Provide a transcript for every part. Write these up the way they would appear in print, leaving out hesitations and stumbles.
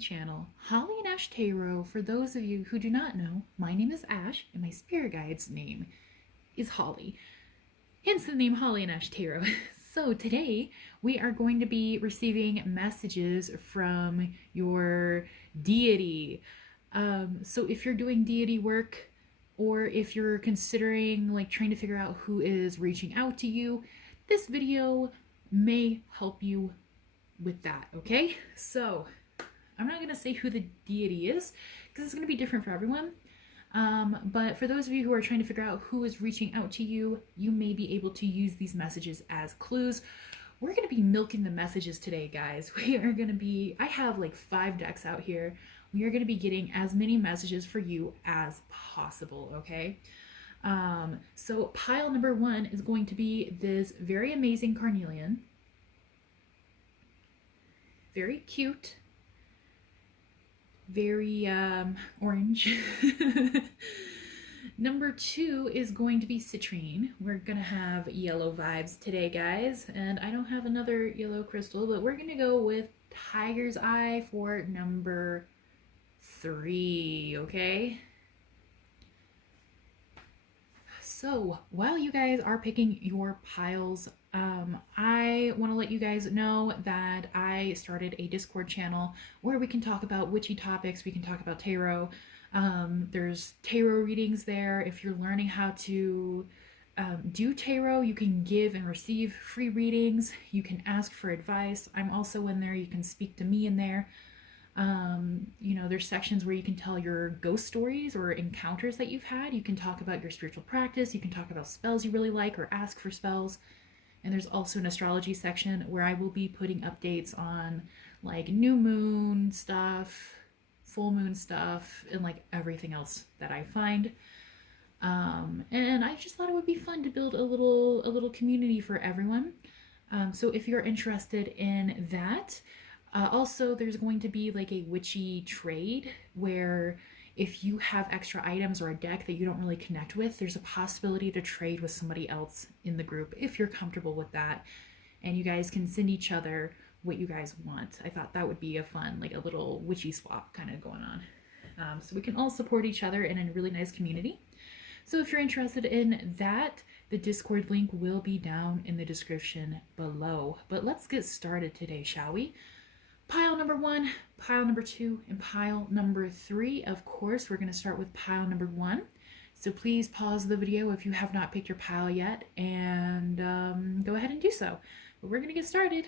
channel, Holly and Ash Tarot. For those of you who do not know, my name is Ash and my spirit guide's name is Holly. Hence the name Holly and Ash Tarot. So today we are going to be receiving messages from your deity. So if you're doing deity work, or if you're considering trying to figure out who is reaching out to you, this video may help you with that, okay? So I'm not going to say who the deity is because it's going to be different for everyone. But for those of you who are trying to figure out who is reaching out to you, you may be able to use these messages as clues. We're going to be milking the messages today, guys. I have like 5 decks out here. We are going to be getting as many messages for you as possible, okay? So pile number 1 is going to be this very amazing carnelian. Very cute. Very orange. Number 2 is going to be citrine. We're gonna have yellow vibes today, guys, and I don't have another yellow crystal, but we're gonna go with tiger's eye for number 3, okay? So while you guys are picking your piles, I want to let you guys know that I started a Discord channel where we can talk about witchy topics. We can talk about tarot. There's tarot readings there. If you're learning how to do tarot, you can give and receive free readings. You can ask for advice. I'm also in there. You can speak to me in there. There's sections where you can tell your ghost stories or encounters that you've had. You can talk about your spiritual practice. You can talk about spells you really like or ask for spells. And there's also an astrology section where I will be putting updates on like new moon stuff, full moon stuff, and like everything else that I find. And I just thought it would be fun to build a little community for everyone. So if you're interested in that, also there's going to be like a witchy trade where if you have extra items or a deck that you don't really connect with, there's a possibility to trade with somebody else in the group if you're comfortable with that, and you guys can send each other what you guys want. I thought that would be a fun, like a little witchy swap kind of going on. So we can all support each other in a really nice community. So if you're interested in that, the Discord link will be down in the description below. But let's get started today, shall we? Pile number 1, pile number 2, and pile number 3. Of course, we're going to start with pile number 1. So please pause the video if you have not picked your pile yet, and go ahead and do so. But we're going to get started.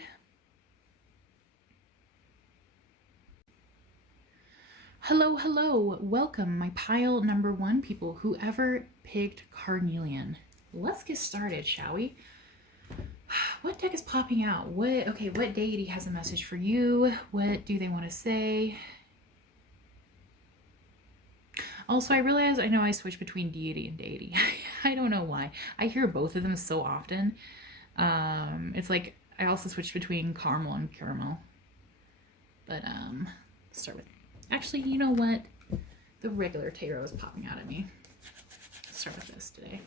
Hello, welcome my pile number 1 people, whoever picked carnelian. Let's get started, shall we? What deck is popping out? What deity has a message for you? What do they want to say? Also, I realize I know I switch between deity and deity. I don't know why. I hear both of them so often. It's like I also switch between caramel and caramel. But let's start with. Actually, you know what? The regular tarot is popping out at me. Let's start with this today.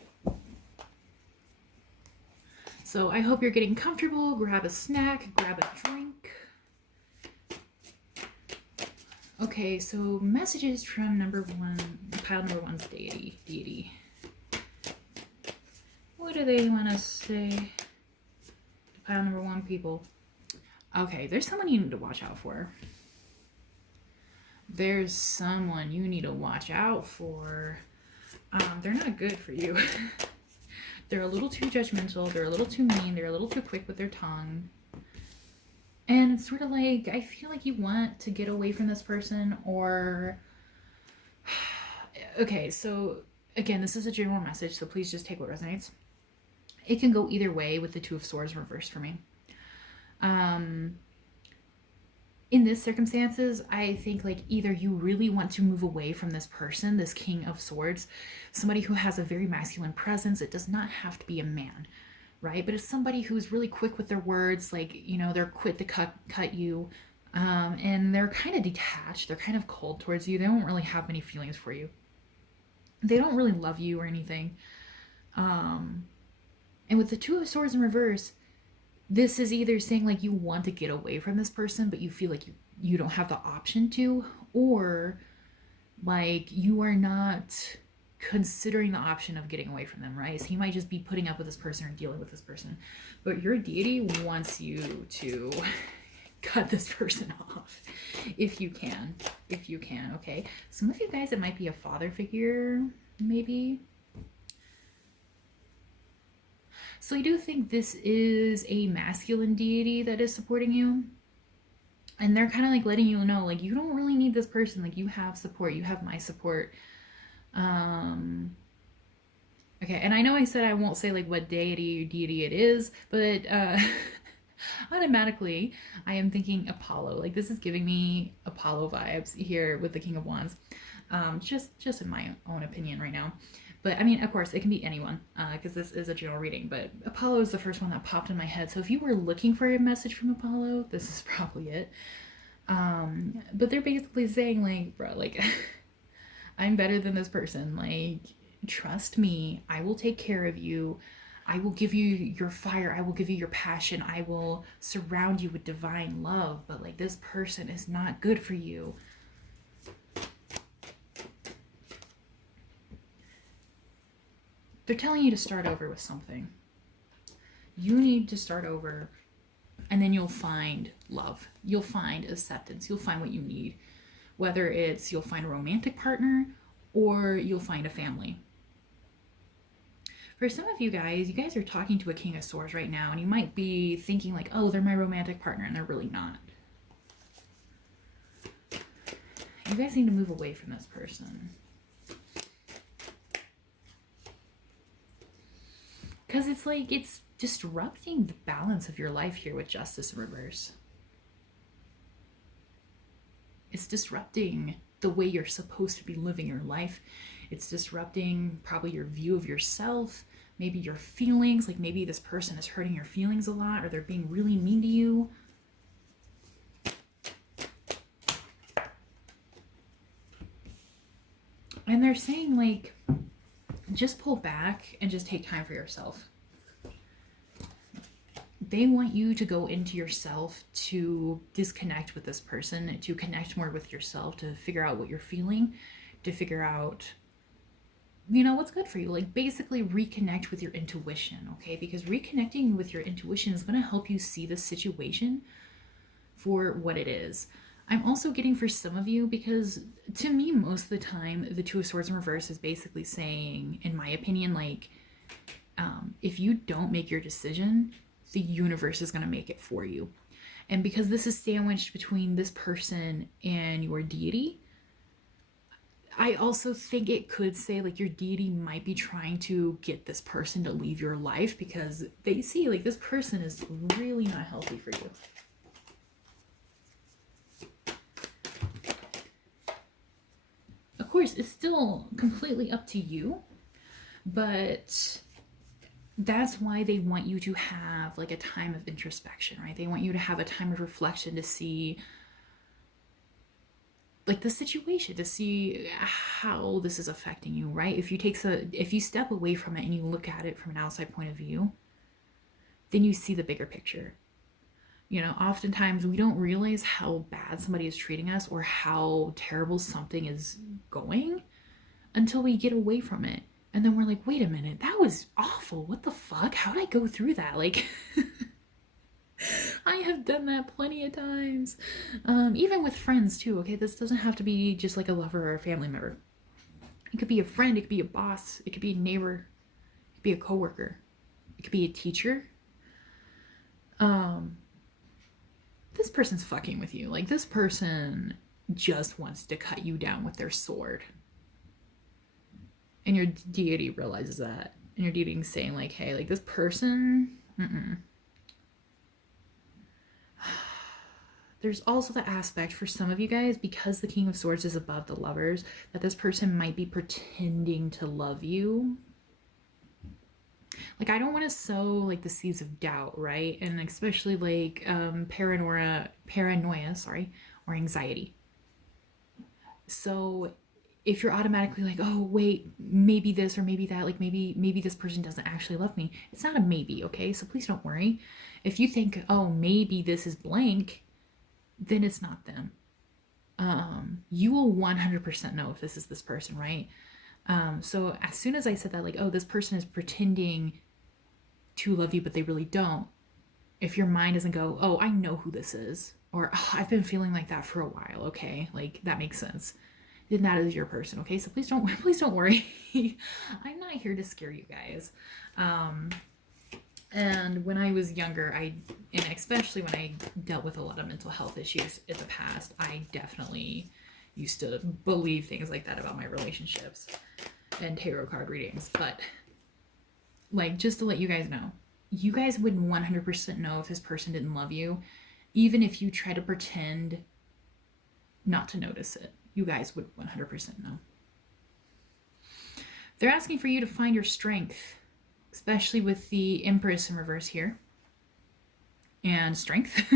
So I hope you're getting comfortable. Grab a snack, grab a drink. Okay, so messages from pile number 1's deity. What do they want to say to pile number 1 people? Okay, there's someone you need to watch out for. There's someone you need to watch out for. They're not good for you. They're a little too judgmental, they're a little too mean, they're a little too quick with their tongue. And it's sort of like, I feel like you want to get away from this person, or... Okay, so again, this is a general message, so please just take what resonates. It can go either way with the 2 of Swords reversed for me. In this circumstances, I think like either you really want to move away from this person, this King of Swords, somebody who has a very masculine presence. It does not have to be a man, right? But it's somebody who's really quick with their words, like, they're quick to cut you, and they're kind of detached. They're kind of cold towards you. They don't really have many feelings for you. They don't really love you or anything. And with the 2 of Swords in reverse, this is either saying like you want to get away from this person, but you feel like you don't have the option to, or like you are not considering the option of getting away from them, right? So you might just be putting up with this person or dealing with this person, but your deity wants you to cut this person off if you can. Okay, some of you guys, it might be a father figure, maybe. So I do think this is a masculine deity that is supporting you, and they're kind of like letting you know, like, you don't really need this person, like you have support, you have my support. Okay, and I know I said I won't say like what deity or deity it is, but automatically I am thinking Apollo. Like, this is giving me Apollo vibes here with the King of Wands. Just in my own opinion right now. But I mean, of course, it can be anyone, because this is a general reading, but Apollo is the first one that popped in my head. So if you were looking for a message from Apollo, this is probably it. But they're basically saying, like, bro, like, I'm better than this person. Like, trust me, I will take care of you. I will give you your fire. I will give you your passion. I will surround you with divine love. But like, this person is not good for you. They're telling you to start over with something. You need to start over, and then you'll find love. You'll find acceptance. You'll find what you need. Whether it's you'll find a romantic partner or you'll find a family. For some of you guys are talking to a King of Swords right now, and you might be thinking like, oh, they're my romantic partner, and they're really not. You guys need to move away from this person. Because it's like, it's disrupting the balance of your life here with Justice in reverse. It's disrupting the way you're supposed to be living your life. It's disrupting probably your view of yourself, maybe your feelings. Like, maybe this person is hurting your feelings a lot, or they're being really mean to you. And they're saying, like, just pull back and just take time for yourself. They want you to go into yourself, to disconnect with this person, to connect more with yourself, to figure out what you're feeling, to figure out, you know, what's good for you. Like, basically reconnect with your intuition, okay? Because reconnecting with your intuition is going to help you see the situation for what it is. I'm also getting for some of you, because to me, most of the time, the Two of Swords in reverse is basically saying, in my opinion, like, if you don't make your decision, the universe is going to make it for you. And because this is sandwiched between this person and your deity, I also think it could say, like, your deity might be trying to get this person to leave your life, because they see, like, this person is really not healthy for you. Of course, it's still completely up to you, but that's why they want you to have, like, a time of introspection, right? They want you to have a time of reflection to see, like, the situation, to see how this is affecting you, right? If you step away from it and you look at it from an outside point of view, then you see the bigger picture. You know, oftentimes we don't realize how bad somebody is treating us or how terrible something is going until we get away from it. And then we're like, wait a minute, that was awful. What the fuck? How did I go through that? Like, I have done that plenty of times. Even with friends too, okay? This doesn't have to be just like a lover or a family member. It could be a friend, it could be a boss, it could be a neighbor, it could be a coworker, it could be a teacher. This person's fucking with you. Like, this person just wants to cut you down with their sword. And your deity realizes that. And your deity is saying, like, hey, like, this person, There's also the aspect for some of you guys, because the King of Swords is above the Lovers, that this person might be pretending to love you. Like, I don't want to sow, like, the seeds of doubt, right? And especially, like, paranoia, or anxiety. So if you're automatically like, oh, wait, maybe this or maybe that, like, maybe this person doesn't actually love me, it's not a maybe, okay? So please don't worry. If you think, oh, maybe this is blank, then it's not them. You will 100% know if this is this person, right? So as soon as I said that, like, oh, this person is pretending to love you, but they really don't. If your mind doesn't go, oh, I know who this is, or oh, I've been feeling like that for a while, okay, like that makes sense, then that is your person, okay? So please don't worry. I'm not here to scare you guys. And when I was younger, and especially when I dealt with a lot of mental health issues in the past, I definitely used to believe things like that about my relationships and tarot card readings. But like, just to let you guys know, you guys would 100% know if this person didn't love you, even if you try to pretend not to notice it. You guys would 100% know. They're asking for you to find your strength, especially with the Empress in reverse here. And strength.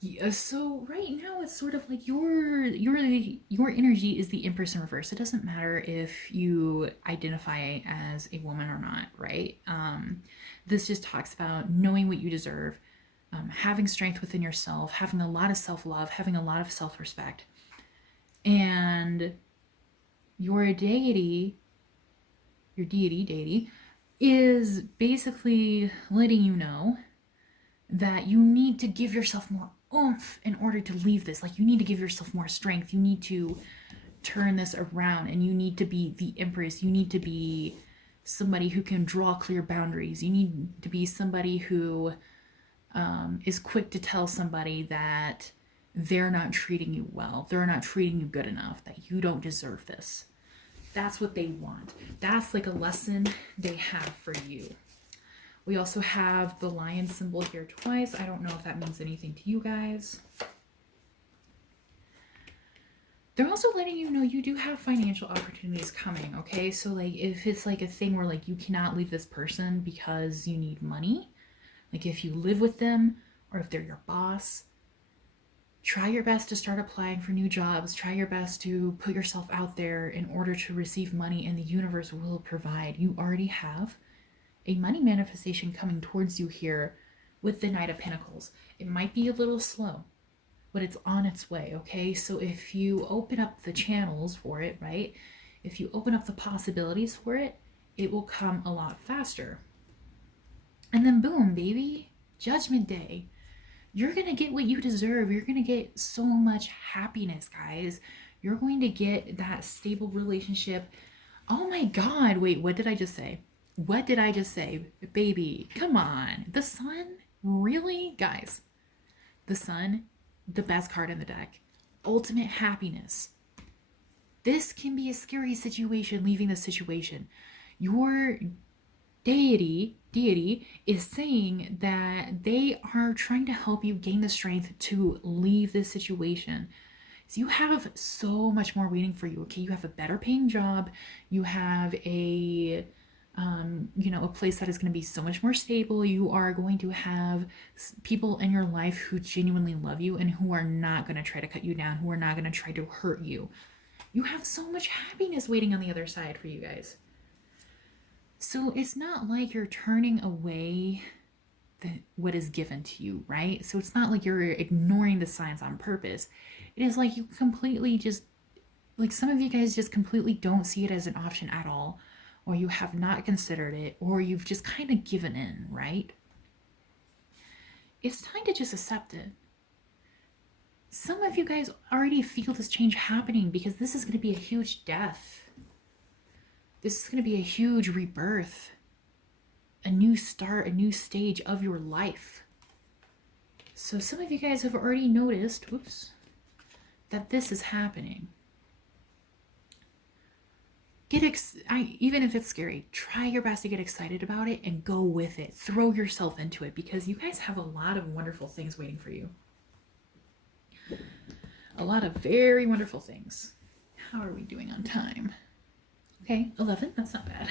Yeah, so right now it's sort of like your energy is the Empress in reverse. It doesn't matter if you identify as a woman or not, right? This just talks about knowing what you deserve, having strength within yourself, having a lot of self-love, having a lot of self-respect. And your deity, is basically letting you know that you need to give yourself more oomph in order to leave this. Like, you need to give yourself more strength. You need to turn this around, and you need to be the Empress. You need to be somebody who can draw clear boundaries. You need to be somebody who is quick to tell somebody that they're not treating you well, they're not treating you good enough, that you don't deserve this. That's what they want. That's like a lesson they have for you. We also have the lion symbol here twice. I don't know if that means anything to you guys. They're also letting you know you do have financial opportunities coming, okay? So like, if it's like a thing where like you cannot leave this person because you need money, like if you live with them or if they're your boss, try your best to start applying for new jobs. Try your best to put yourself out there in order to receive money, and the universe will provide. You already have a money manifestation coming towards you here with the Knight of Pentacles. It might be a little slow, but it's on its way, okay? So if you open up the channels for it, right? If you open up the possibilities for it, it will come a lot faster. And then boom, baby, Judgment Day. You're going to get what you deserve. You're going to get so much happiness, guys. You're going to get that stable relationship. Oh my God, wait, what did I just say? What did I just say? Baby, come on. The Sun? Really? Guys, the Sun, the best card in the deck. Ultimate happiness. This can be a scary situation, leaving the situation. Your deity is saying that they are trying to help you gain the strength to leave this situation. So you have so much more waiting for you, okay? You have a better paying job. You have a a place that is going to be so much more stable. You are going to have people in your life who genuinely love you and who are not going to try to cut you down, who are not going to try to hurt you. You have so much happiness waiting on the other side for you guys. So it's not like you're turning away what is given to you, right? So it's not like you're ignoring the signs on purpose. It is like you completely just, like some of you guys just completely don't see it as an option at all, or you have not considered it, or you've just kind of given in, right? It's time to just accept it. Some of you guys already feel this change happening because this is going to be a huge death. This is going to be a huge rebirth, a new start, a new stage of your life. So some of you guys have already noticed, that this is happening. Even if it's scary, try your best to get excited about it and go with it. Throw yourself into it because you guys have a lot of wonderful things waiting for you. A lot of very wonderful things. How are we doing on time? Okay, 11, that's not bad.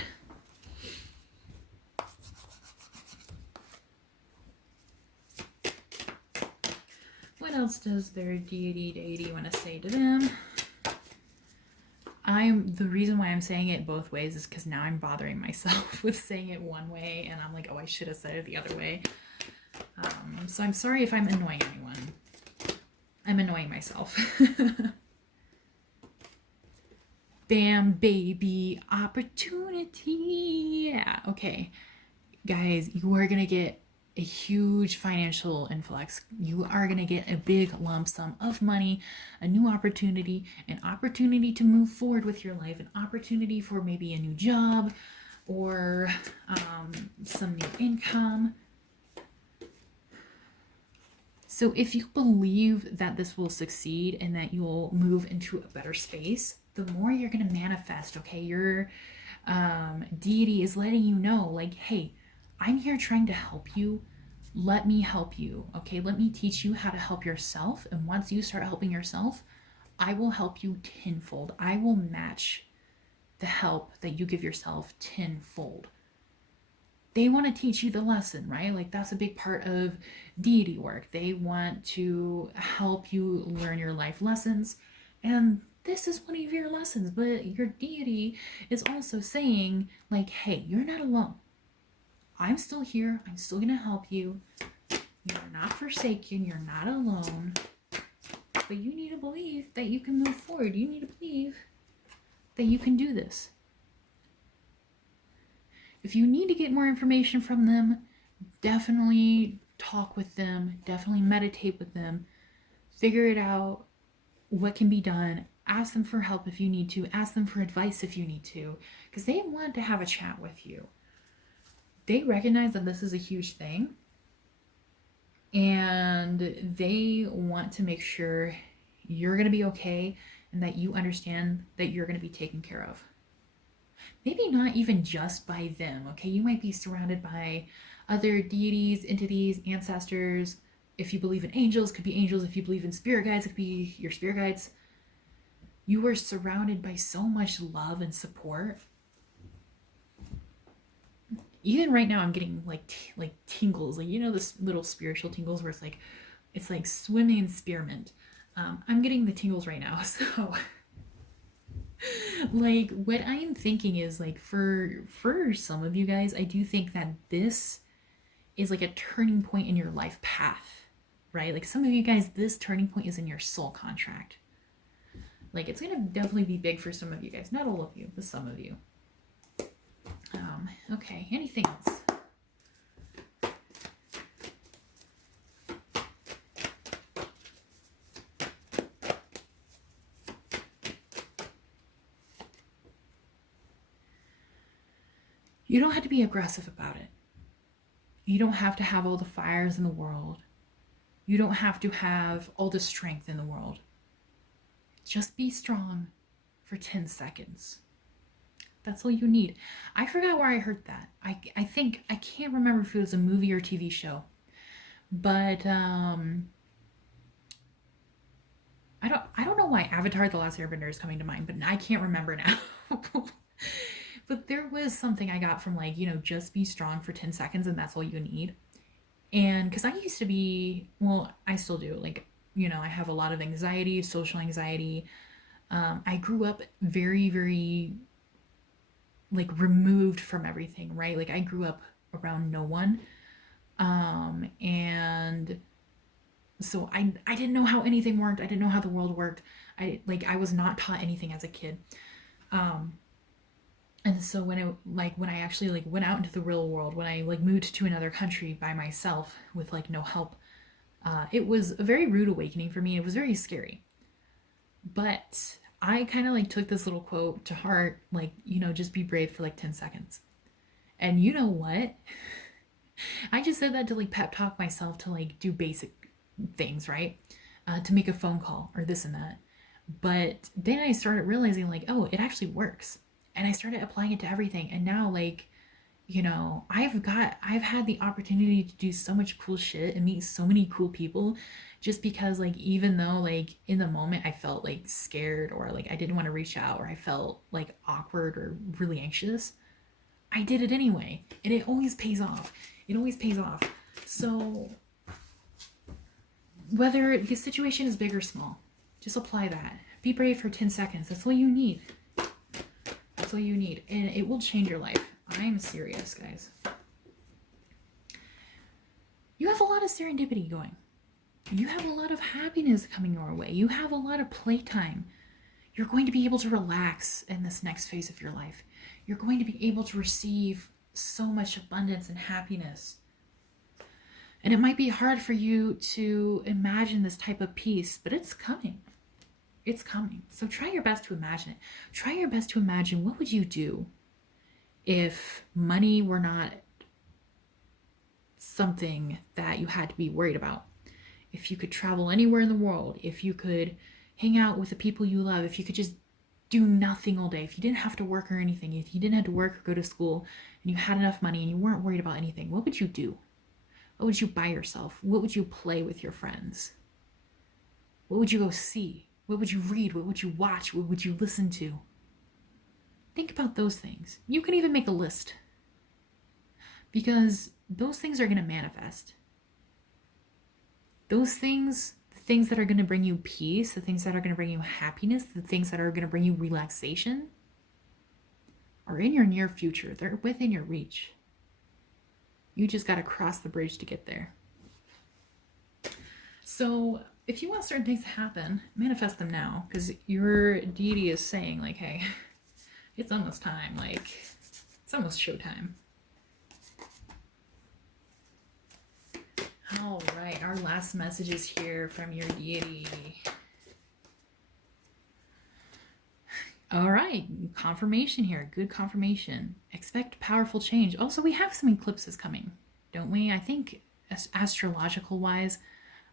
What else does their deity want to say to them? The reason why I'm saying it both ways is because now I'm bothering myself with saying it one way, and I'm like, oh, I should have said it the other way. So I'm sorry if I'm annoying anyone. I'm annoying myself. Bam, baby, opportunity. Yeah, okay. Guys, you are going to get a huge financial influx. You are going to get a big lump sum of money, a new opportunity, an opportunity to move forward with your life, an opportunity for maybe a new job or some new income. So if you believe that this will succeed and that you'll move into a better space, the more you're going to manifest, okay? Your deity is letting you know, like, hey, I'm here trying to help you. Let me help you, okay? Let me teach you how to help yourself. And once you start helping yourself, I will help you tenfold. I will match the help that you give yourself tenfold. They want to teach you the lesson, right? Like that's a big part of deity work. They want to help you learn your life lessons. And this is one of your lessons, but your deity is also saying, like, hey, you're not alone. I'm still here. I'm still going to help you. You're not forsaken. You're not alone. But you need to believe that you can move forward. You need to believe that you can do this. If you need to get more information from them, definitely talk with them. Definitely meditate with them. Figure it out. What can be done. Ask them for help if you need to. Ask them for advice if you need to. Because they want to have a chat with you. They recognize that this is a huge thing and they want to make sure you're going to be okay and that you understand that you're going to be taken care of. Maybe not even just by them, okay? You might be surrounded by other deities, entities, ancestors. If you believe in angels, it could be angels. If you believe in spirit guides, it could be your spirit guides. You are surrounded by so much love and support. Even right now, I'm getting like tingles, like, you know, this little spiritual tingles where it's like swimming in spearmint. I'm getting the tingles right now. So like what I am thinking is like for some of you guys, I do think that this is like a turning point in your life path, right? Like some of you guys, this turning point is in your soul contract. Like it's gonna definitely be big for some of you guys, not all of you, but some of you. Okay, anything else? You don't have to be aggressive about it. You don't have to have all the fires in the world. You don't have to have all the strength in the world. Just be strong for 10 seconds. That's all you need. I forgot where I heard that. I think, I can't remember if it was a movie or TV show. But I don't know why Avatar The Last Airbender is coming to mind, but I can't remember now. But there was something I got from like, you know, just be strong for 10 seconds and that's all you need. And because I used to be, well, I still do, like, you know, I have a lot of anxiety, social anxiety. I grew up very, very like removed from everything, right? Like I grew up around no one. And so I didn't know how anything worked. I didn't know how the world worked. I was not taught anything as a kid. And so when I actually like went out into the real world, when I like moved to another country by myself with like no help, it was a very rude awakening for me. It was very scary. But I kind of like took this little quote to heart, like, you know, just be brave for like 10 seconds. And you know what? I just said that to like pep talk myself to like do basic things, right? To make a phone call or this and that. But then I started realizing like, oh, it actually works. And I started applying it to everything. And now like, you know, I've had the opportunity to do so much cool shit and meet so many cool people just because like even though like in the moment I felt like scared or like I didn't want to reach out or I felt like awkward or really anxious, I did it anyway. And it always pays off. It always pays off. So whether the situation is big or small, just apply that. Be brave for 10 seconds. That's all you need. That's all you need. And it will change your life. I'm serious, guys. You You have a lot of serendipity going. You have a lot of happiness coming your way. You have a lot of playtime. You're going to be able to relax in this next phase of your life. You're going to be able to receive so much abundance and happiness. And it might be hard for you to imagine this type of peace, but it's coming. It's coming. So try your best to imagine it. Try your best to imagine, what would you do if money were not something that you had to be worried about? If you could travel anywhere in the world, if you could hang out with the people you love, if you could just do nothing all day, if you didn't have to work or anything, if you didn't have to work or go to school, and you had enough money and you weren't worried about anything, what would you do? What would you buy yourself? What would you play with your friends? What would you go see? What would you read? What would you watch? What would you listen to? Think about those things. You can even make a list, because those things are going to manifest. Those things, the things that are going to bring you peace, the things that are going to bring you happiness, the things that are going to bring you relaxation, are in your near future. They're within your reach. You just got to cross the bridge to get there. So if you want certain things to happen, manifest them now, because your deity is saying, like, hey, it's almost time. Like, it's almost showtime. All right, our last message is here from your deity. All right, confirmation here. Good confirmation. Expect powerful change. Also, we have some eclipses coming, don't we? I think astrological wise,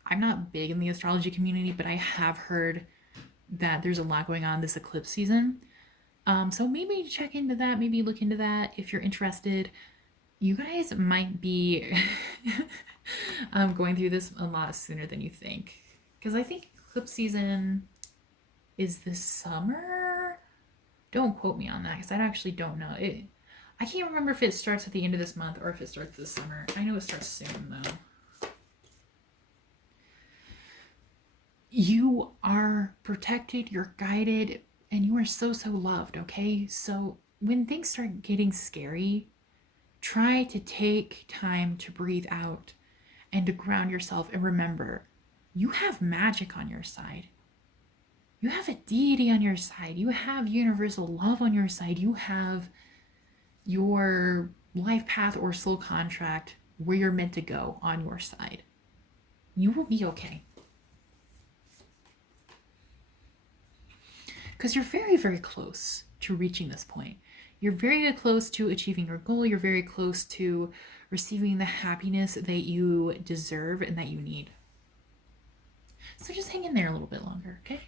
I'm not big in the astrology community, but I have heard that there's a lot going on this eclipse season. So maybe check into that, maybe look into that if you're interested. You guys might be going through this a lot sooner than you think, because I think eclipse season is this summer. Don't quote me on that, because I actually don't know. I can't remember if it starts at the end of this month or if it starts this summer. I know it starts soon, though. You are protected, you're guided, and you are so, so loved, okay? So when things start getting scary, try to take time to breathe out and to ground yourself, and remember, you have magic on your side. You have a deity on your side. You have universal love on your side. You have your life path or soul contract where you're meant to go on your side. You will be okay. Because you're very, very close to reaching this point. You're very close to achieving your goal. You're very close to receiving the happiness that you deserve and that you need. So just hang in there a little bit longer, okay?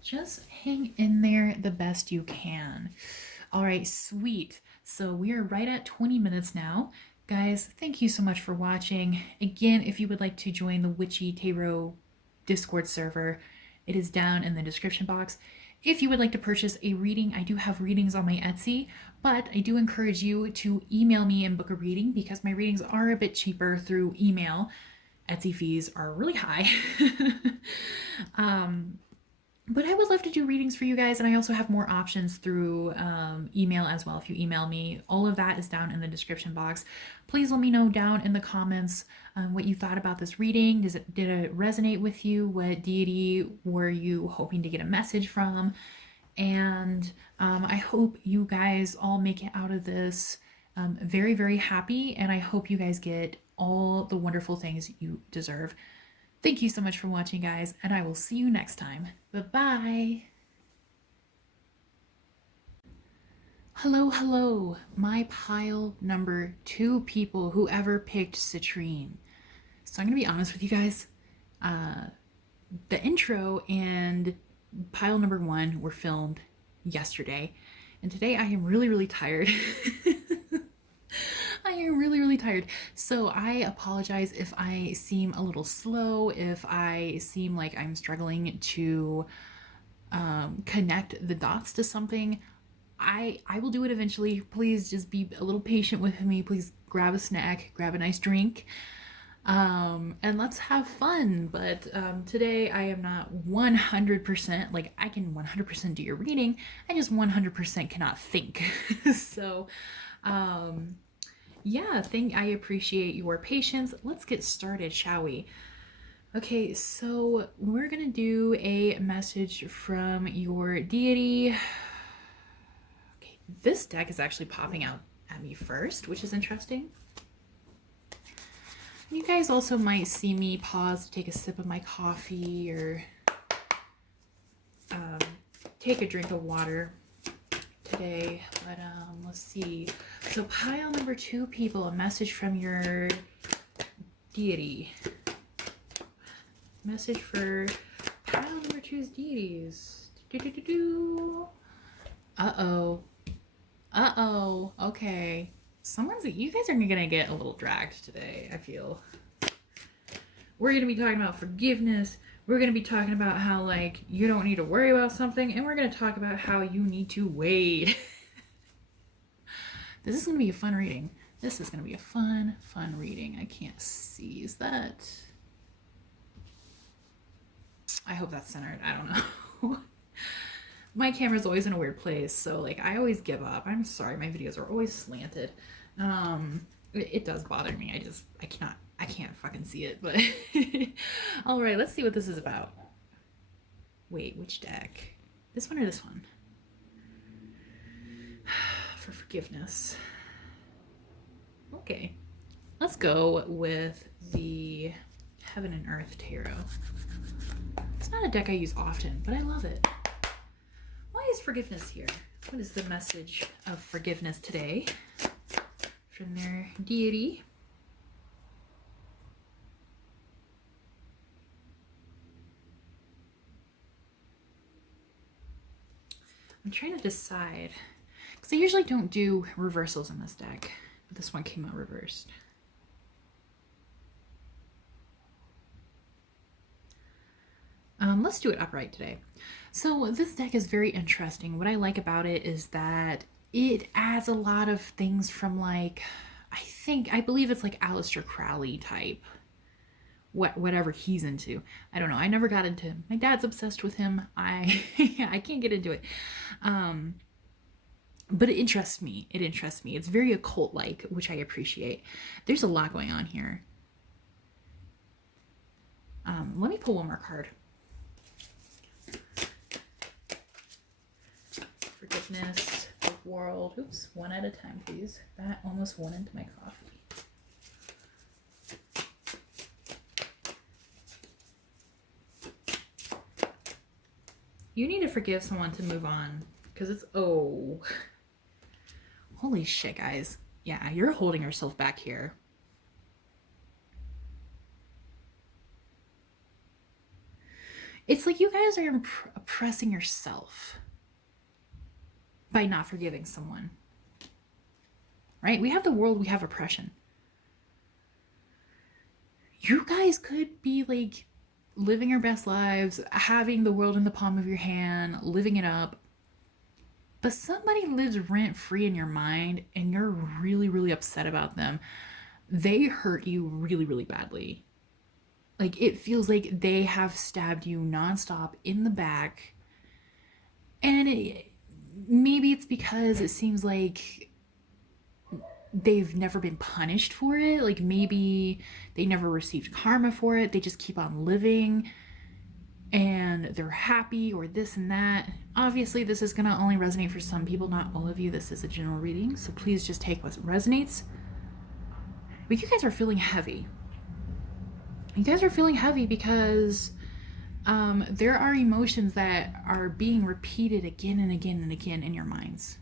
Just hang in there the best you can. All right, sweet. So we are right at 20 minutes now. Guys, thank you so much for watching. Again, if you would like to join the Witchy Tarot Discord server, it is down in the description box. If you would like to purchase a reading, I do have readings on my Etsy, but I do encourage you to email me and book a reading, because my readings are a bit cheaper through email. Etsy fees are really high. But I would love to do readings for you guys, and I also have more options through email as well. If you email me, all of that is down in the description box. Please let me know down in the comments what you thought about this reading. Did it resonate with you? What deity were you hoping to get a message from? And I hope you guys all make it out of this very, very happy, and I hope you guys get all the wonderful things you deserve. Thank you so much for watching, guys, and I will see you next time. Bye-bye. Hello, hello, my pile number 2 people, whoever picked Citrine. So I'm going to be honest with you guys. The intro and pile number 1 were filmed yesterday, and today I am really, really tired. I am really, really tired. So I apologize if I seem a little slow, if I seem like I'm struggling to connect the dots to something. I will do it eventually. Please just be a little patient with me. Please grab a snack, grab a nice drink, and let's have fun. But today I am not 100%, like I can 100% do your reading. I just 100% cannot think. So, Yeah, I appreciate your patience. Let's get started, shall we? Okay, so we're gonna do a message from your deity. Okay, this deck is actually popping out at me first, which is interesting. You guys also might see me pause to take a sip of my coffee or take a drink of water today. But let's see. So pile number 2, people, a message from your deity. Message for pile number 2's deities. Uh-oh. Uh-oh. Okay. You guys are gonna get a little dragged today, I feel. We're gonna be talking about forgiveness. We're gonna be talking about how, like, you don't need to worry about something, and we're gonna talk about how you need to wait. This is gonna be a fun reading. This is gonna be a fun reading. I can't seize that. I hope that's centered. I don't know. My camera's always in a weird place, so like I always give up. I'm sorry, my videos are always slanted. It does bother me. I can't fucking see it, but all right, let's see what this is about. Wait, which deck? This one or this one? For forgiveness. Okay, let's go with the Heaven and Earth Tarot. It's not a deck I use often, but I love it. Why is forgiveness here? What is the message of forgiveness today from their deity? I'm trying to decide, because I usually don't do reversals in this deck, but this one came out reversed. Let's do it upright today. So this deck is very interesting. What I like about it is that it adds a lot of things from, like, I believe it's like Aleister Crowley type. Whatever he's into. I don't know. I never got into him. My dad's obsessed with him. I can't get into it. But it interests me. It's very occult-like, which I appreciate. There's a lot going on here. Let me pull one more card. Forgiveness, the world. Oops, one at a time, please. That almost went into my coffee. You need to forgive someone to move on, because it's, oh, holy shit, guys. Yeah, you're holding yourself back here. It's like you guys are oppressing yourself by not forgiving someone, right? We have the world, we have oppression. You guys could be like living your best lives, having the world in the palm of your hand, living it up, but somebody lives rent-free in your mind and you're really, really upset about them. They hurt you really, really badly. Like, it feels like they have stabbed you nonstop in the back, and maybe it's because it seems like they've never been punished for it. Like, maybe they never received karma for it. They just keep on living and they're happy, or this and that. Obviously, this is going to only resonate for some people, not all of you. This is a general reading, so please just take what resonates. But you guys are feeling heavy. You guys are feeling heavy because there are emotions that are being repeated again and again and again in your minds.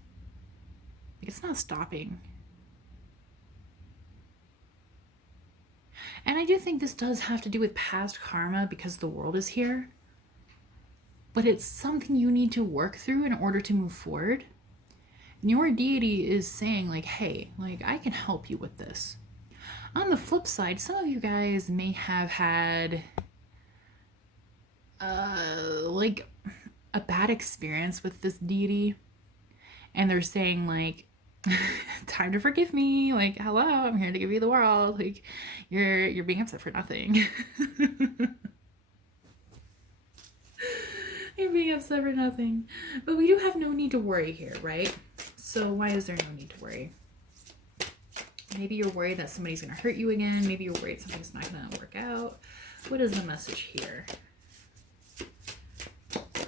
Like, it's not stopping. And I do think this does have to do with past karma because the world is here. But it's something you need to work through in order to move forward. And your deity is saying, like, hey, like, I can help you with this. On the flip side, some of you guys may have had like a bad experience with this deity, and they're saying, like, time to forgive me, like, hello, I'm here to give you the world, like, you're being upset for nothing. You're being upset for nothing. But we do have no need to worry here, right? So why is there no need to worry? Maybe you're worried that somebody's going to hurt you again. Maybe you're worried something's not going to work out. What is the message here?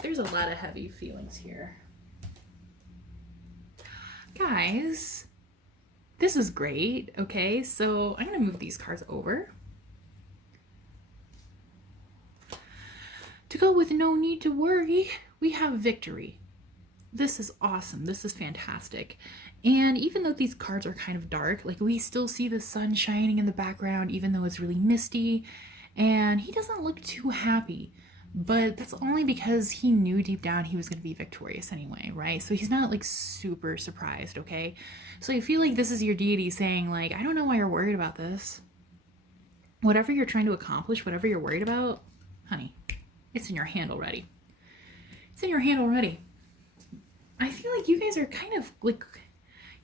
There's a lot of heavy feelings here. Guys, this is great. Okay, so I'm going to move these cards over. To go with no need to worry, we have victory. This is awesome. This is fantastic. And even though these cards are kind of dark, like we still see the sun shining in the background, even though it's really misty. And he doesn't look too happy, but that's only because he knew deep down he was going to be victorious anyway, right? So he's not like super surprised, okay? So I feel like this is your deity saying like, I don't know why you're worried about this. Whatever you're trying to accomplish, whatever you're worried about, honey, it's in your hand already. It's in your hand already. I feel like you guys are kind of like,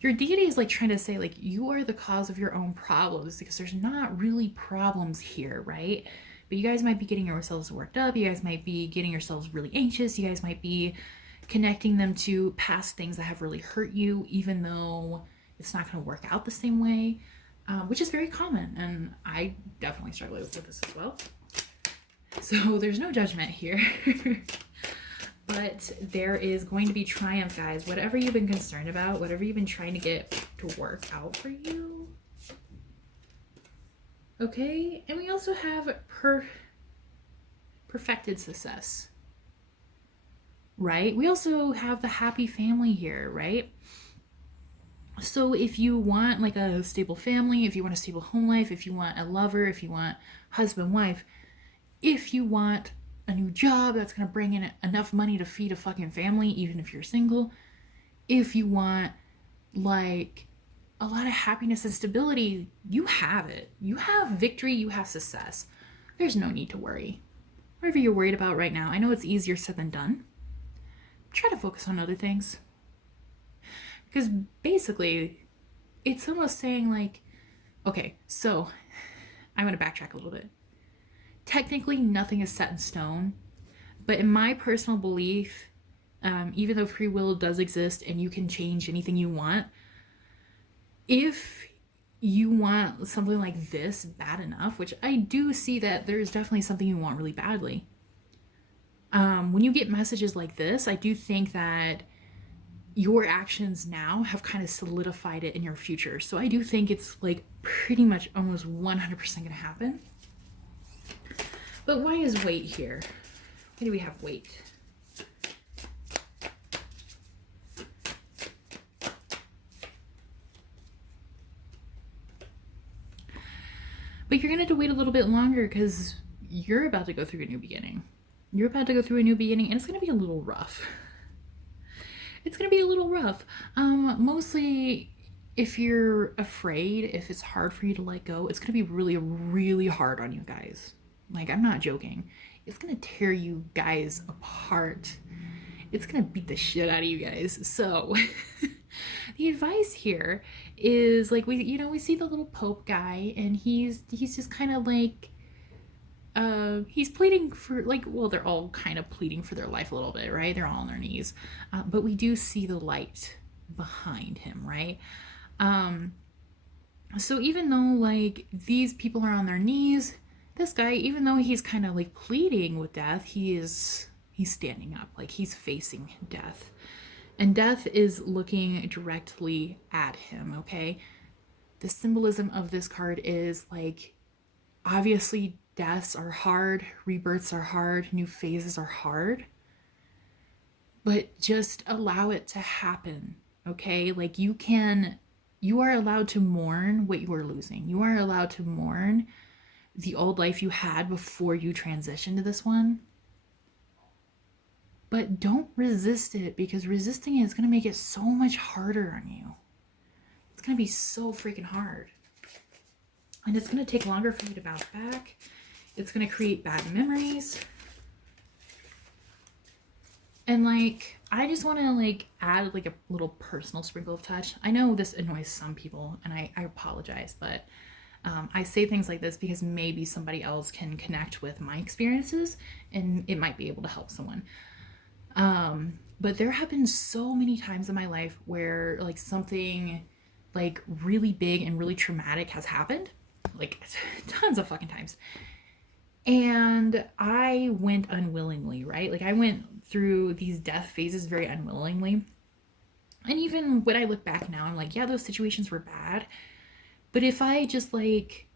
your deity is like trying to say like, you are the cause of your own problems because there's not really problems here, right? But you guys might be getting yourselves worked up. You guys might be getting yourselves really anxious. You guys might be connecting them to past things that have really hurt you, even though it's not going to work out the same way, which is very common. And I definitely struggle with this as well. So there's no judgment here. But there is going to be triumph, guys. Whatever you've been concerned about, whatever you've been trying to get to work out for you. Okay? And we also have perfected success. Right? We also have the happy family here, right? So if you want like a stable family, if you want a stable home life, if you want a lover, if you want husband, wife, if you want a new job that's going to bring in enough money to feed a fucking family, even if you're single, if you want like a lot of happiness and stability, you have it. You have victory, you have success. There's no need to worry. Whatever you're worried about right now, I know it's easier said than done. Try to focus on other things. Because basically, it's almost saying like, okay, so I'm going to backtrack a little bit. Technically, nothing is set in stone, but in my personal belief, even though free will does exist and you can change anything you want, if you want something like this bad enough, which I do see that there's definitely something you want really badly, when you get messages like this, I do think that your actions now have kind of solidified it in your future. So I do think it's like pretty much almost 100% gonna happen. But why is weight here? Why do we have weight? But you're going to have to wait a little bit longer because you're about to go through a new beginning. You're about to go through a new beginning and it's going to be a little rough. It's going to be a little rough. Mostly if you're afraid, if it's hard for you to let go, it's going to be really, really hard on you guys. Like, I'm not joking. It's going to tear you guys apart. It's going to beat the shit out of you guys. So the advice here is like, we see the little Pope guy and he's just kind of like, he's pleading for like, well, they're all kind of pleading for their life a little bit, right? They're all on their knees. But we do see the light behind him, right? So even though like these people are on their knees, this guy, even though he's kind of like pleading with death, he's standing up, like he's facing death. And death is looking directly at him, okay? The symbolism of this card is like, obviously deaths are hard, rebirths are hard, new phases are hard. But just allow it to happen, okay? Like you are allowed to mourn what you are losing. You are allowed to mourn the old life you had before you transitioned to this one. But don't resist it, because resisting it is going to make it so much harder on you. It's going to be so freaking hard. And it's going to take longer for you to bounce back. It's going to create bad memories. And like, I just want to like add like a little personal sprinkle of touch. I know this annoys some people and I apologize, but I say things like this because maybe somebody else can connect with my experiences and it might be able to help someone. But there have been so many times in my life where like something like really big and really traumatic has happened, like tons of fucking times. And I went unwillingly, right? Like I went through these death phases very unwillingly. And even when I look back now, I'm like, yeah, those situations were bad. But if I just like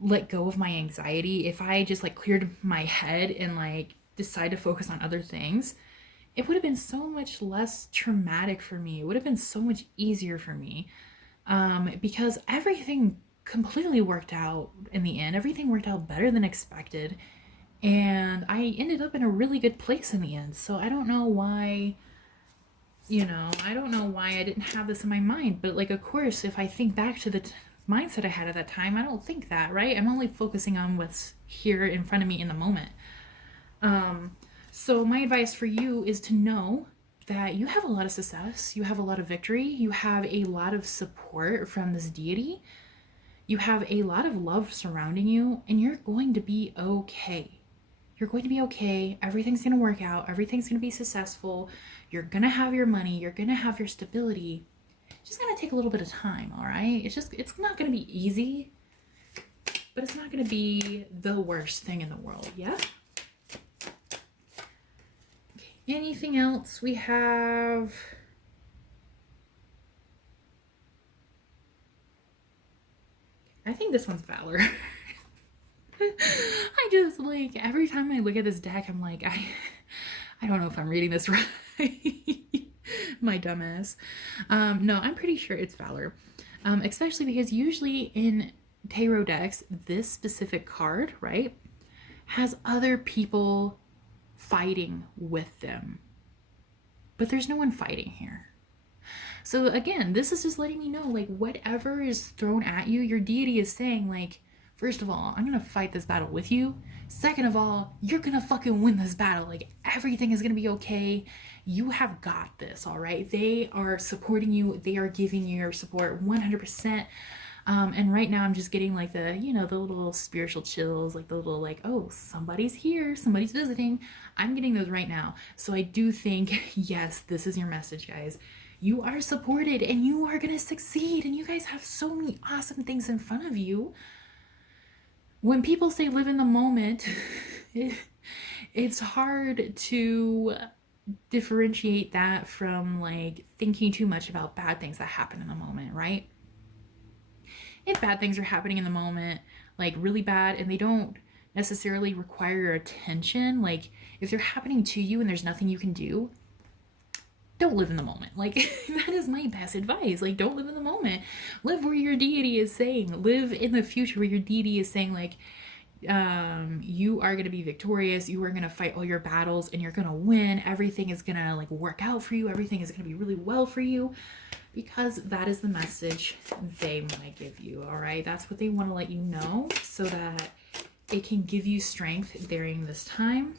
let go of my anxiety, if I just like cleared my head and like decide to focus on other things, it would have been so much less traumatic for me. It would have been so much easier for me, because everything completely worked out in the end. Everything worked out better than expected. And I ended up in a really good place in the end. So I don't know why, I don't know why I didn't have this in my mind. But like, of course, if I think back to the mindset I had at that time, I don't think that, right? I'm only focusing on what's here in front of me in the moment. So my advice for you is to know that you have a lot of success, you have a lot of victory, you have a lot of support from this deity, you have a lot of love surrounding you, and you're going to be okay. You're going to be okay. Everything's going to work out. Everything's going to be successful. You're going to have your money. You're going to have your stability. It's just going to take a little bit of time, all right? It's not going to be easy, but it's not going to be the worst thing in the world, yeah? Okay, anything else we have? I think this one's Valor. I just like every time I look at this deck, I'm like, I don't know if I'm reading this right. My dumbass. No, I'm pretty sure it's Valor. Especially because usually in tarot decks, this specific card, right, has other people fighting with them. But there's no one fighting here. So again, this is just letting me know, like, whatever is thrown at you, your deity is saying, like, first of all, I'm gonna fight this battle with you. Second of all, you're gonna fucking win this battle. Like, everything is gonna be okay. You have got this, all right? They are supporting you. They are giving you your support 100%. And right now I'm just getting like the, the little spiritual chills, like the little like, oh, somebody's here, somebody's visiting. I'm getting those right now. So I do think, yes, this is your message, guys. You are supported and you are going to succeed. And you guys have so many awesome things in front of you. When people say live in the moment, it's hard to differentiate that from like thinking too much about bad things that happen in the moment, right? If bad things are happening in the moment, like really bad, and they don't necessarily require your attention, like if they're happening to you and there's nothing you can do, don't live in the moment. Like, that is my best advice. Like, don't live in the moment. Live where your deity is saying. Live in the future where your deity is saying, like, you are going to be victorious. You are going to fight all your battles and you're going to win. Everything is going to, like, work out for you. Everything is going to be really well for you. Because that is the message they want to give you, all right? That's what they want to let you know so that it can give you strength during this time.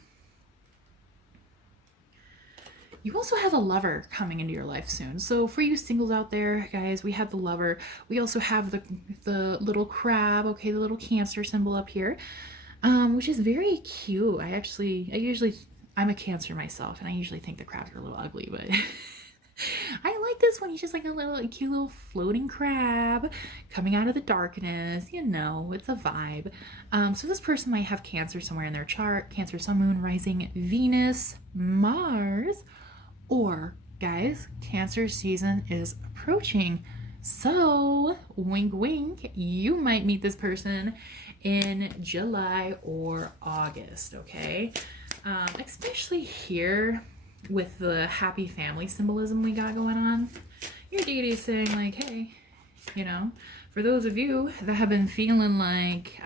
You also have a lover coming into your life soon. So for you singles out there, guys, we have the lover. We also have the little crab, okay, the little Cancer symbol up here, which is very cute. I'm a Cancer myself, and I usually think the crabs are a little ugly, but I like this one. He's just like a cute little floating crab coming out of the darkness. It's a vibe. So this person might have Cancer somewhere in their chart. Cancer, Sun, Moon, Rising, Venus, Mars. Or, guys, Cancer season is approaching. So, wink, wink, you might meet this person in July or August, okay? Especially here with the happy family symbolism we got going on. Your deity is saying, like, hey, for those of you that have been feeling like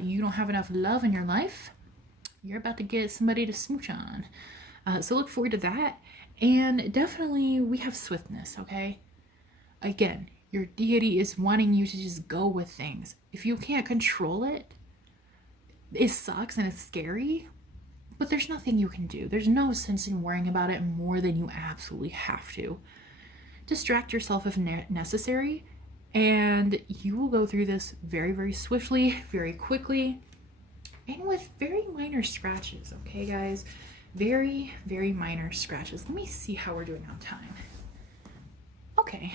you don't have enough love in your life, you're about to get somebody to smooch on. So look forward to that. And definitely we have swiftness, okay? Again, your deity is wanting you to just go with things. If you can't control it, it sucks and it's scary, but there's nothing you can do. There's no sense in worrying about it more than you absolutely have to. Distract yourself if necessary, and you will go through this very, very swiftly, very quickly, and with very minor scratches, okay, guys? Very, very minor scratches. Let me see how we're doing on time. Okay,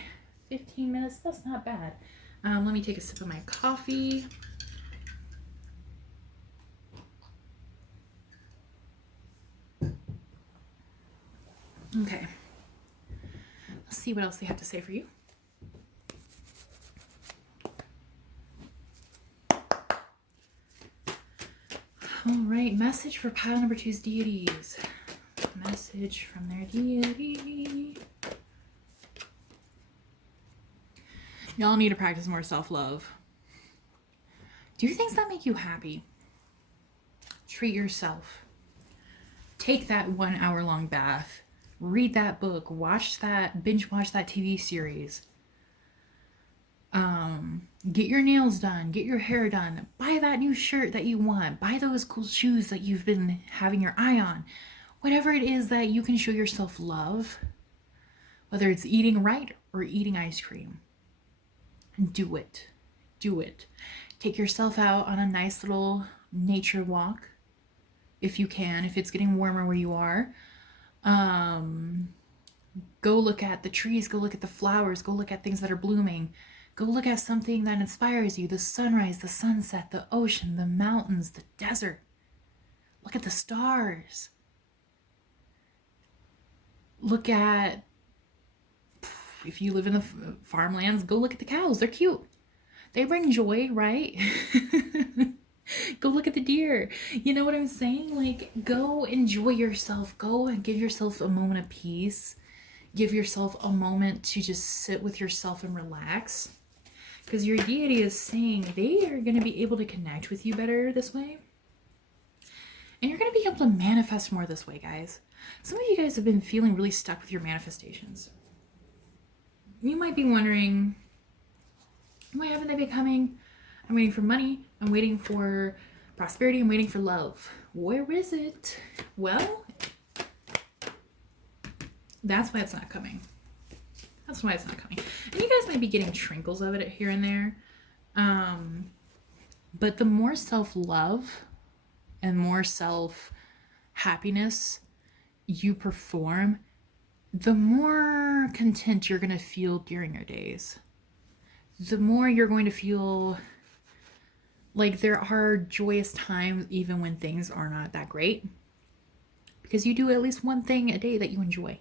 15 minutes. That's not bad. Let me take a sip of my coffee. Okay. Let's see what else they have to say for you. All right, message for pile number 2's deities. Message from their deity. Y'all need to practice more self-love. Do things that make you happy. Treat yourself. Take that 1 hour long bath. Read that book. Binge watch that TV series. Get your nails done. Get your hair done. Buy that new shirt that you want. Buy those cool shoes that you've been having your eye on. Whatever it is that you can show yourself love, whether it's eating right or eating ice cream, do it. Do it. Take yourself out on a nice little nature walk if you can, if it's getting warmer where you are. Go look at the trees, go look at the flowers, go look at things that are blooming. Go look at something that inspires you, the sunrise, the sunset, the ocean, the mountains, the desert. Look at the stars. Look at, if you live in the farmlands, go look at the cows. They're cute. They bring joy, right? Go look at the deer. You know what I'm saying? Like, go enjoy yourself. Go and give yourself a moment of peace. Give yourself a moment to just sit with yourself and relax. Because your deity is saying they are going to be able to connect with you better this way. And you're going to be able to manifest more this way, guys. Some of you guys have been feeling really stuck with your manifestations. You might be wondering, why haven't they been coming? I'm waiting for money. I'm waiting for prosperity. I'm waiting for love. Where is it? Well, that's why it's not coming. That's why it's not coming. And you guys might be getting trinkles of it here and there. But the more self-love and more self-happiness you perform, the more content you're going to feel during your days. The more you're going to feel like there are joyous times even when things are not that great. Because you do at least one thing a day that you enjoy.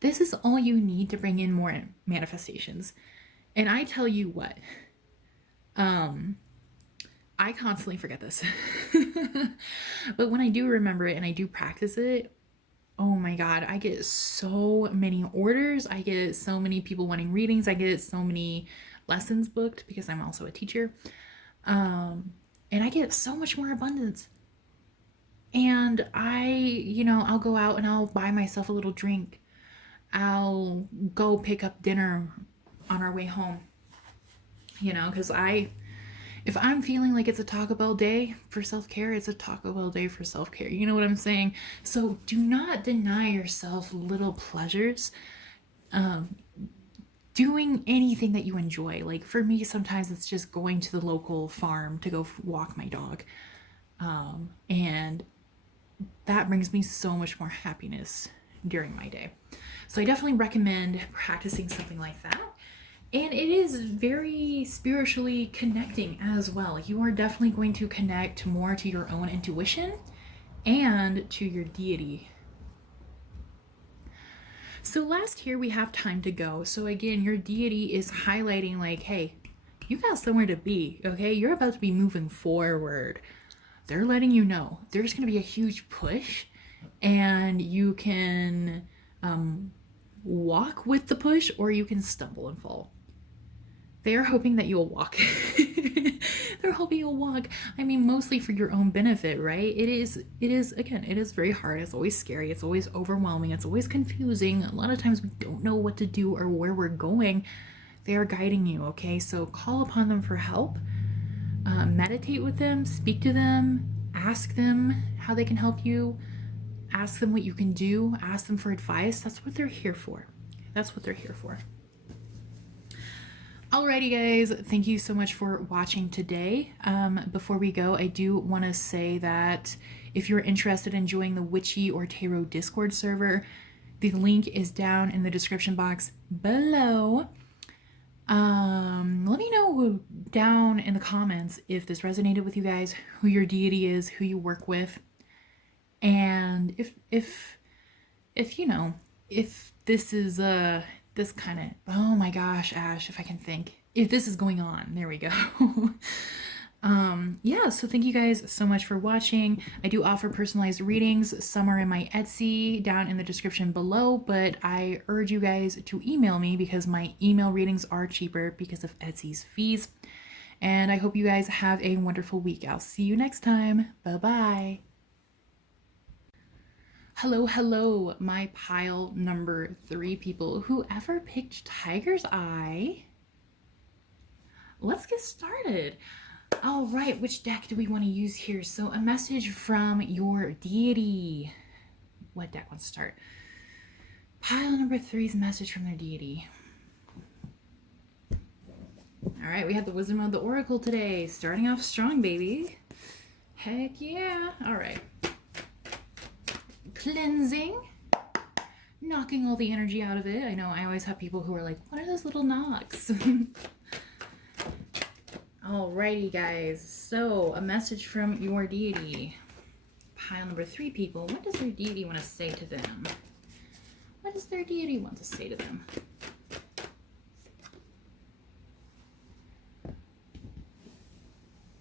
This is all you need to bring in more manifestations. And I tell you what, I constantly forget this. But when I do remember it and I do practice it, oh my God, I get so many orders. I get so many people wanting readings. I get so many lessons booked because I'm also a teacher. And I get so much more abundance. And I'll go out and I'll buy myself a little drink. I'll go pick up dinner on our way home, because if I'm feeling like it's a Taco Bell day for self-care, it's a Taco Bell day for self-care. You know what I'm saying? So do not deny yourself little pleasures, doing anything that you enjoy. Like for me, sometimes it's just going to the local farm to go walk my dog. And that brings me so much more happiness during my day. So I definitely recommend practicing something like that. And it is very spiritually connecting as well. You are definitely going to connect more to your own intuition and to your deity. So last here we have time to go. So again, your deity is highlighting like, hey, you got somewhere to be, okay? You're about to be moving forward. They're letting you know there's going to be a huge push and you can walk with the push or you can stumble and fall. They are hoping that you'll walk. They're hoping you'll walk. I mean, mostly for your own benefit, right? It is very hard. It's always scary. It's always overwhelming. It's always confusing. A lot of times we don't know what to do or where we're going. They are guiding you, okay? So call upon them for help. Meditate with them. Speak to them. Ask them how they can help you. Ask them what you can do. Ask them for advice. That's what they're here for. That's what they're here for. Alrighty guys, thank you so much for watching today. Before we go, I do want to say that if you're interested in joining the Witchy or Tarot Discord server, The link is down in the description box below. Let me know down in the comments if this resonated with you guys, who your deity is, who you work with, and if you know, if this is this kind of, oh my gosh, Ash, if I can think, if this is going on. There we go. Yeah, so thank you guys so much for watching. I do offer personalized readings. Some are in my Etsy down in the description below, but I urge you guys to email me because my email readings are cheaper because of Etsy's fees. And I hope you guys have a wonderful week. I'll see you next time. Bye-bye. Hello, my pile number 3 people. Whoever picked Tiger's Eye, let's get started. All right, which deck do we want to use here? So a message from your deity. What deck wants to start? Pile number 3's message from their deity. All right, we have the Wisdom of the Oracle today. Starting off strong, baby. Heck yeah. All right. Cleansing. Knocking all the energy out of it. I know I always have people who are like, what are those little knocks? Alrighty, guys. So, a message from your deity. Pile number 3 people. What does their deity want to say to them? What does their deity want to say to them?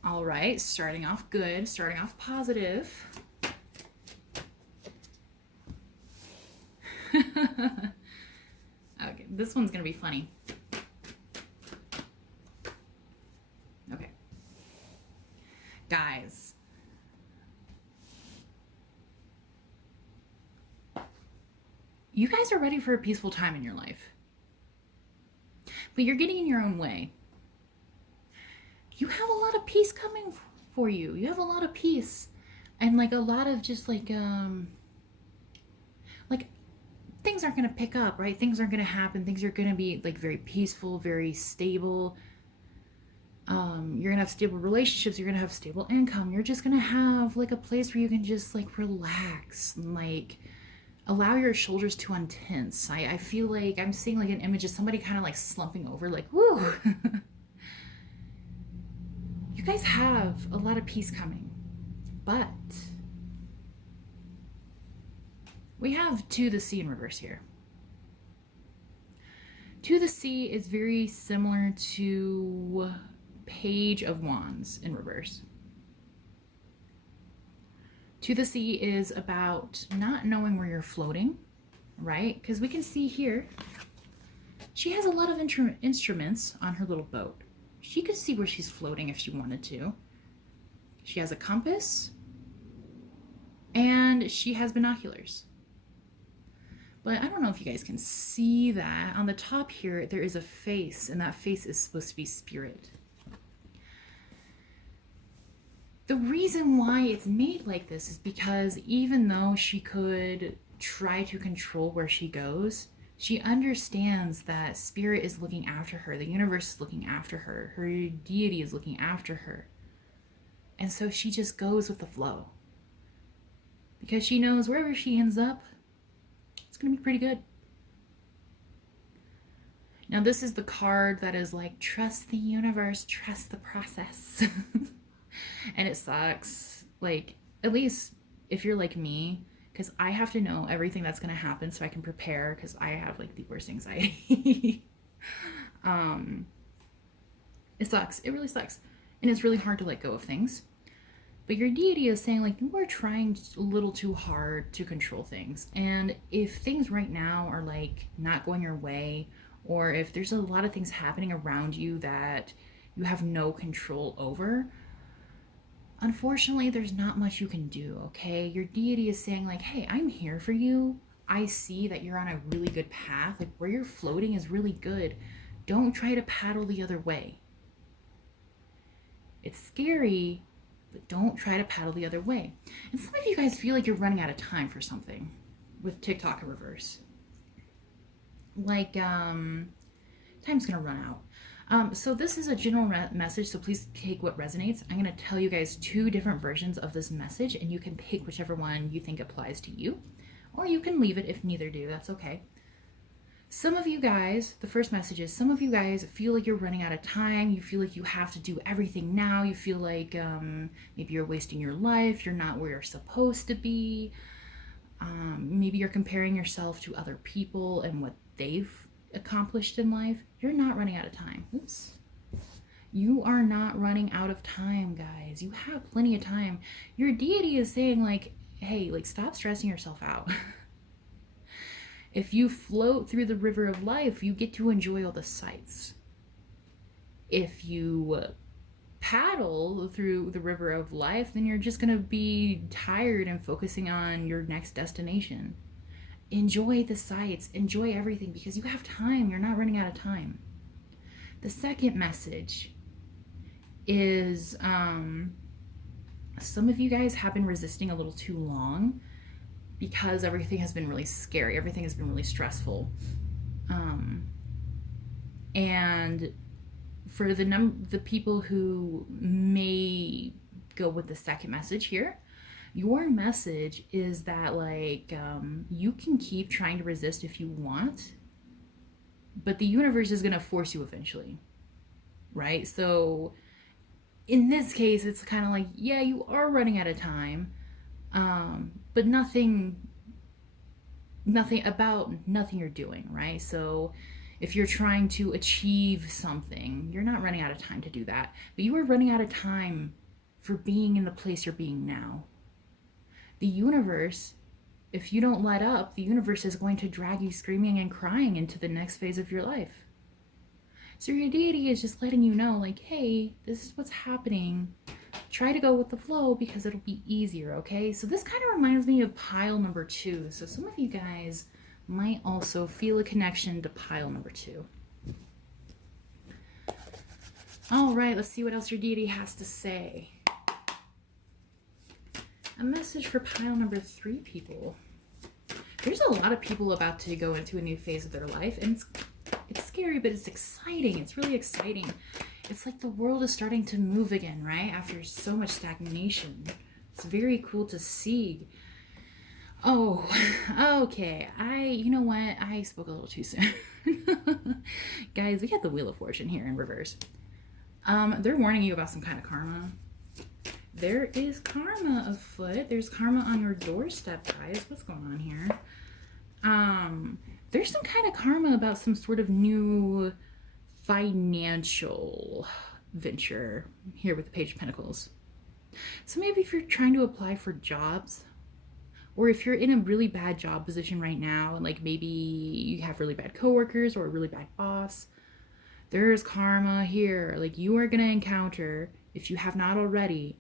Alright, starting off good. Starting off positive. Okay, this one's going to be funny. Okay. Guys. You guys are ready for a peaceful time in your life. But you're getting in your own way. You have a lot of peace coming for you. You have a lot of peace. And like a lot of just like things aren't going to pick up, right? Things aren't going to happen. Things are going to be like very peaceful, very stable. You're going to have stable relationships. You're going to have stable income. You're just going to have like a place where you can just like relax and like allow your shoulders to untense. I feel like I'm seeing like an image of somebody kind of like slumping over, like, woo. You guys have a lot of peace coming, but we have To the Sea in reverse here. To the Sea is very similar to Page of Wands in reverse. To the Sea is about not knowing where you're floating, right? Because we can see here, she has a lot of instruments on her little boat. She could see where she's floating if she wanted to. She has a compass, and she has binoculars. But I don't know if you guys can see that. On the top here, there is a face, and that face is supposed to be spirit. The reason why it's made like this is because even though she could try to control where she goes, she understands that spirit is looking after her. The universe is looking after her. Her deity is looking after her. And so she just goes with the flow. Because she knows wherever she ends up, it's going to be pretty good. Now this is the card that is like, trust the universe, trust the process. And it sucks. Like, at least if you're like me, because I have to know everything that's going to happen so I can prepare, because I have like the worst anxiety. It sucks. It really sucks. And it's really hard to let go of things. But your deity is saying, like, you are trying a little too hard to control things. And if things right now are, like, not going your way, or if there's a lot of things happening around you that you have no control over, unfortunately, there's not much you can do, okay? Your deity is saying, like, hey, I'm here for you. I see that you're on a really good path. Like, where you're floating is really good. Don't try to paddle the other way. It's scary, but don't try to paddle the other way. And some of you guys feel like you're running out of time for something with TikTok in reverse. Like, time's gonna run out. So this is a general message, so please take what resonates. I'm gonna tell you guys 2 different versions of this message, and you can pick whichever one you think applies to you Or you can leave it if neither do. That's okay. Some of you guys, the first message is, some of you guys feel like you're running out of time. You feel like you have to do everything now. You feel like maybe you're wasting your life. You're not where you're supposed to be. Maybe you're comparing yourself to other people and what they've accomplished in life. You're not running out of time. Oops. You are not running out of time, guys. You have plenty of time. Your deity is saying, like, hey, like, stop stressing yourself out. If you float through the river of life, you get to enjoy all the sights. If you paddle through the river of life, then you're just going to be tired and focusing on your next destination. Enjoy the sights, enjoy everything, because you have time. You're not running out of time. The second message is some of you guys have been resisting a little too long because everything has been really scary. Everything has been really stressful. And for the people who may go with the second message here, your message is that, like, you can keep trying to resist if you want, but the universe is going to force you eventually, right? So in this case, it's kind of like, yeah, you are running out of time, but nothing you're doing, right? So if you're trying to achieve something, you're not running out of time to do that, but you are running out of time for being in the place you're being now. The universe, if you don't let up, the universe is going to drag you screaming and crying into the next phase of your life. So your deity is just letting you know, like, hey, this is what's happening. Try to go with the flow because it'll be easier, okay? So this kind of reminds me of pile number 2. So some of you guys might also feel a connection to pile number 2. All right, let's see what else your deity has to say. A message for pile number 3 people. There's a lot of people about to go into a new phase of their life, and it's scary, but it's exciting. It's really exciting. It's like the world is starting to move again, right? After so much stagnation. It's very cool to see. Oh, okay. You know what? I spoke a little too soon. Guys, we got the Wheel of Fortune here in reverse. They're warning you about some kind of karma. There is karma afoot. There's karma on your doorstep, guys. What's going on here? There's some kind of karma about some sort of new financial venture here with the Page of Pentacles. So maybe if you're trying to apply for jobs, or if you're in a really bad job position right now, and like maybe you have really bad coworkers or a really bad boss, there's karma here. Like, you are going to encounter, if you have not already,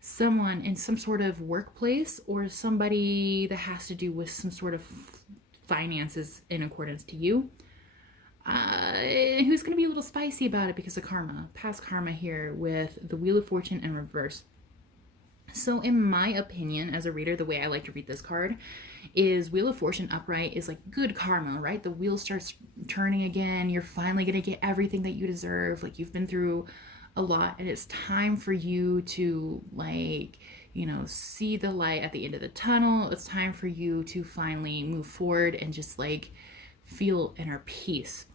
someone in some sort of workplace or somebody that has to do with some sort of finances in accordance to you, who's going to be a little spicy about it because of karma, past karma here with the Wheel of Fortune in reverse. So in my opinion, as a reader, the way I like to read this card is Wheel of Fortune upright is like good karma, right? The wheel starts turning again. You're finally going to get everything that you deserve. Like, you've been through a lot, and it's time for you to, like, you know, see the light at the end of the tunnel. It's time for you to finally move forward and just like feel inner peace.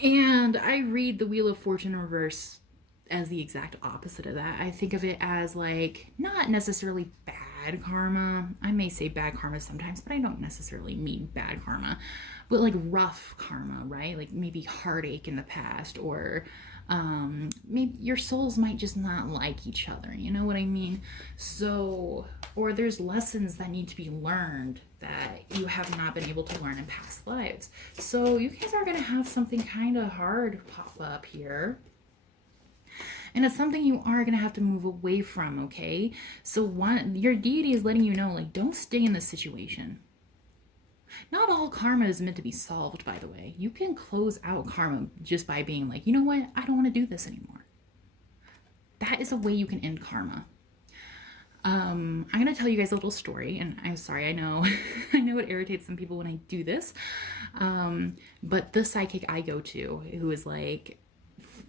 And I read the Wheel of Fortune in reverse as the exact opposite of that. I think of it as like not necessarily bad karma. I may say bad karma sometimes, but I don't necessarily mean bad karma, but like rough karma, right? Like maybe heartache in the past, or maybe your souls might just not like each other, you know what I mean? So, or there's lessons that need to be learned that you have not been able to learn in past lives. So you guys are going to have something kind of hard pop up here. And it's something you are going to have to move away from, okay? So your deity is letting you know, like, don't stay in this situation. Not all karma is meant to be solved, by the way. You can close out karma just by being like, you know what? I don't want to do this anymore. That is a way you can end karma. I'm going to tell you guys a little story, and I'm sorry, I know it irritates some people when I do this. But the psychic I go to, who is like,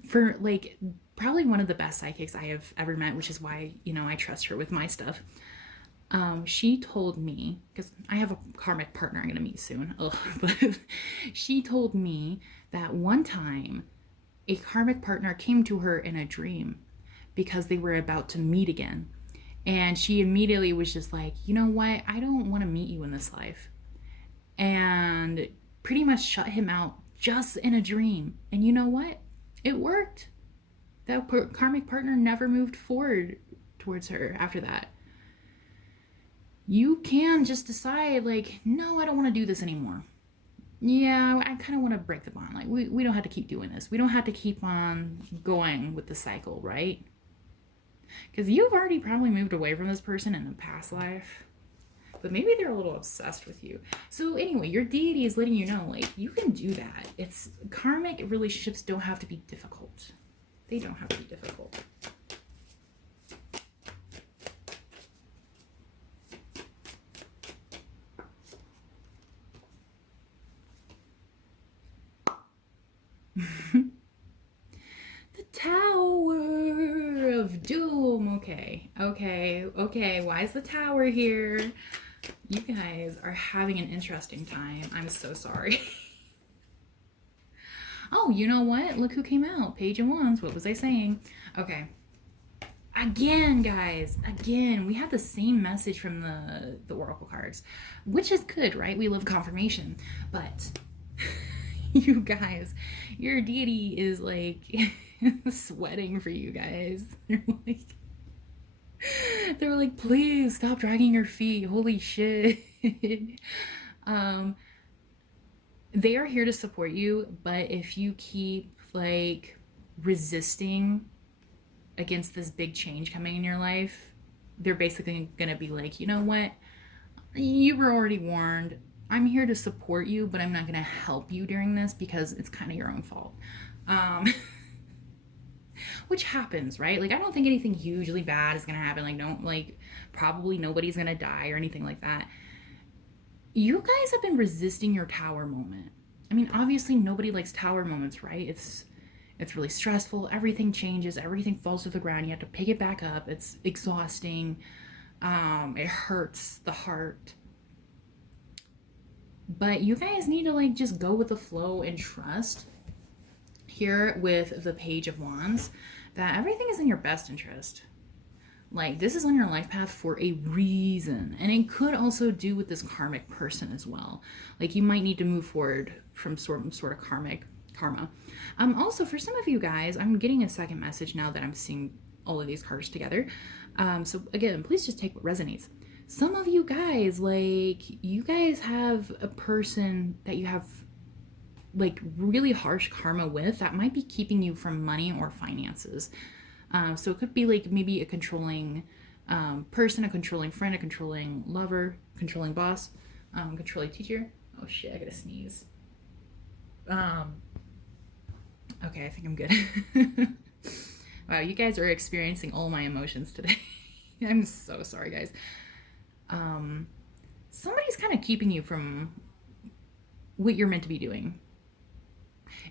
for like probably one of the best psychics I have ever met, which is why, you know, I trust her with my stuff. She told me, because I have a karmic partner I'm going to meet soon, but she told me that one time a karmic partner came to her in a dream because they were about to meet again. And she immediately was just like, you know what? I don't want to meet you in this life. And pretty much shut him out just in a dream. And you know what? It worked. That karmic partner never moved forward towards her after that. You can just decide, like, no, I don't want to do this anymore. Yeah, I kind of want to break the bond. Like, we don't have to keep doing this. We don't have to keep on going with the cycle, right? Because you've already probably moved away from this person in a past life. But maybe they're a little obsessed with you. So anyway, your deity is letting you know, like, you can do that. It's karmic relationships don't have to be difficult. They don't have to be difficult. The Tower of Doom. Okay. Why is the tower here? You guys are having an interesting time. I'm so sorry. Oh, you know what? Look who came out. Page of Wands. What was I saying? Okay. Again, guys. Again, we have the same message from the Oracle cards, which is good, right? We love confirmation. But you guys, your deity is like sweating for you guys. They're like, please stop dragging your feet. Holy shit. They are here to support you, but if you keep like resisting against this big change coming in your life, they're basically gonna be like, you know what? You were already warned. I'm here to support you, but I'm not gonna help you during this because it's kind of your own fault. Which happens, right? Like, I don't think anything hugely bad is gonna happen. Probably nobody's gonna die or anything like that. You guys have been resisting your tower moment. I mean, obviously nobody likes tower moments, right? It's really stressful. Everything changes. Everything falls to the ground. You have to pick it back up. It's exhausting. It hurts the heart. But you guys need to like just go with the flow and trust here with the Page of Wands that everything is in your best interest. Like, this is on your life path for a reason. And it could also do with this karmic person as well. Like, you might need to move forward from sort of karma. Also, for some of you guys, I'm getting a second message now that I'm seeing all of these cards together. So again, please just take what resonates. Some of you guys, like, you guys have a person that you have like really harsh karma with that might be keeping you from money or finances. So it could be like maybe a controlling person, a controlling friend, a controlling lover, controlling boss, controlling teacher. Oh shit, I gotta sneeze. Okay, I think I'm good. Wow, you guys are experiencing all my emotions today. I'm so sorry, guys. Somebody's kind of keeping you from what you're meant to be doing.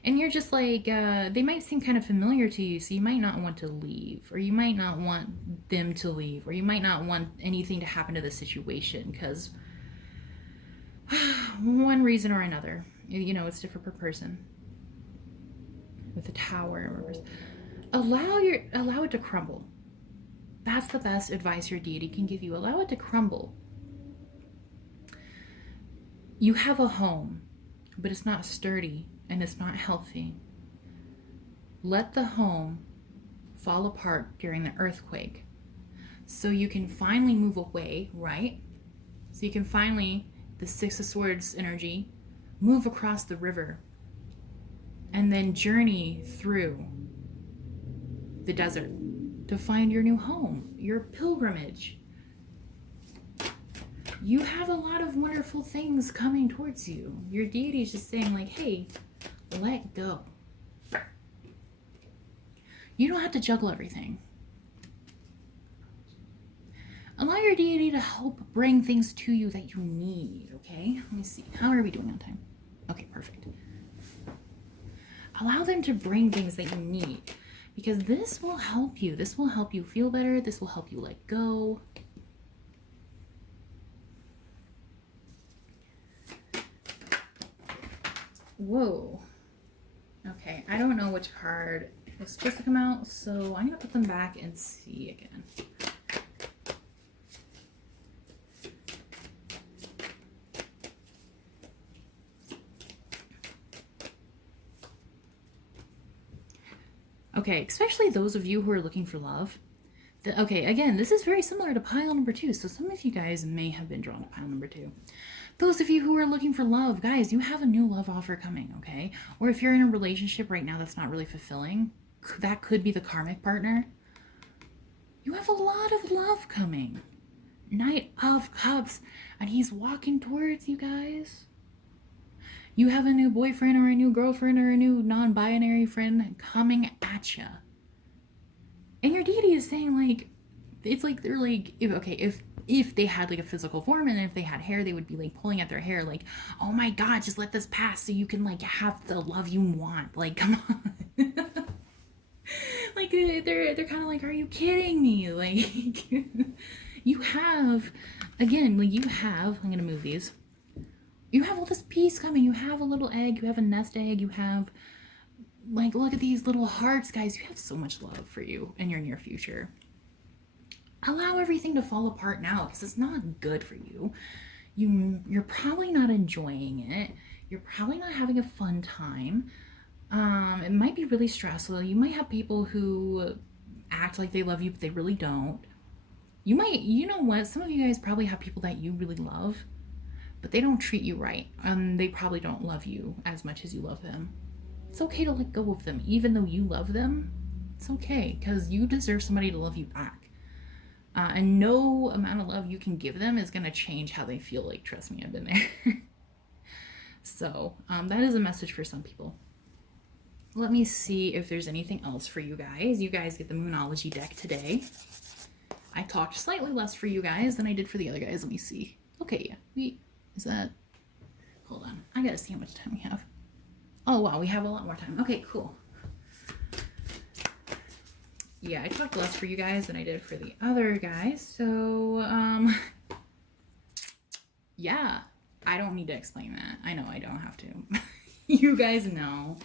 And you're just like, they might seem kind of familiar to you, so you might not want to leave, or you might not want them to leave, or you might not want anything to happen to the situation, because one reason or another, you know, it's different per person. With the Tower, allow it to crumble. That's the best advice your deity can give you. Allow it to crumble. You have a home, but it's not sturdy and it's not healthy. Let the home fall apart during the earthquake so you can finally move away, right? So you can finally, the Six of Swords energy, move across the river and then journey through the desert to find your new home, your pilgrimage. You have a lot of wonderful things coming towards you. Your deity is just saying like, hey, let go. You don't have to juggle everything. Allow your deity to help bring things to you that you need, okay? Let me see. How are we doing on time? Okay, perfect. Allow them to bring things that you need, because this will help you. This will help you feel better. This will help you let go. Whoa. Okay, I don't know which card is supposed to come out, so I'm going to put them back and see again. Okay, especially those of you who are looking for love. Okay, again, this is very similar to pile number 2, so some of you guys may have been drawn to pile number 2. Those of you who are looking for love, guys, you have a new love offer coming, okay? Or if you're in a relationship right now that's not really fulfilling, that could be the karmic partner. You have a lot of love coming. Knight of Cups, and he's walking towards you guys. You have a new boyfriend or a new girlfriend or a new non-binary friend coming at you. And your deity is saying, like, it's like they're like, if they had like a physical form and if they had hair, they would be like pulling at their hair, like, oh my god, just let this pass so you can like have the love you want. Like, come on. Like they're kind of like, are you kidding me? Like, you have, again, like you have, I'm gonna move these. You have all this peace coming. You have a little egg. You have a nest egg. You have, like, look at these little hearts, guys. You have so much love for you in your near future. Allow everything to fall apart now because it's not good for you. You're probably not enjoying it. You're probably not having a fun time. It might be really stressful. You might have people who act like they love you, but they really don't. You might, you know what? Some of you guys probably have people that you really love, but they don't treat you right, and they probably don't love you as much as you love them. It's okay to let go of them, even though you love them. It's okay, because you deserve somebody to love you back. And no amount of love you can give them is going to change how they feel. Like, trust me, I've been there. So, that is a message for some people. Let me see if there's anything else for you guys. You guys get the Moonology deck today. I talked slightly less for you guys than I did for the other guys. Let me see. Okay, yeah. Is that... Hold on. I gotta see how much time we have. Oh, wow. We have a lot more time. Okay, cool. Yeah, I talked less for you guys than I did for the other guys. So, yeah. I don't need to explain that. I know I don't have to. You guys know.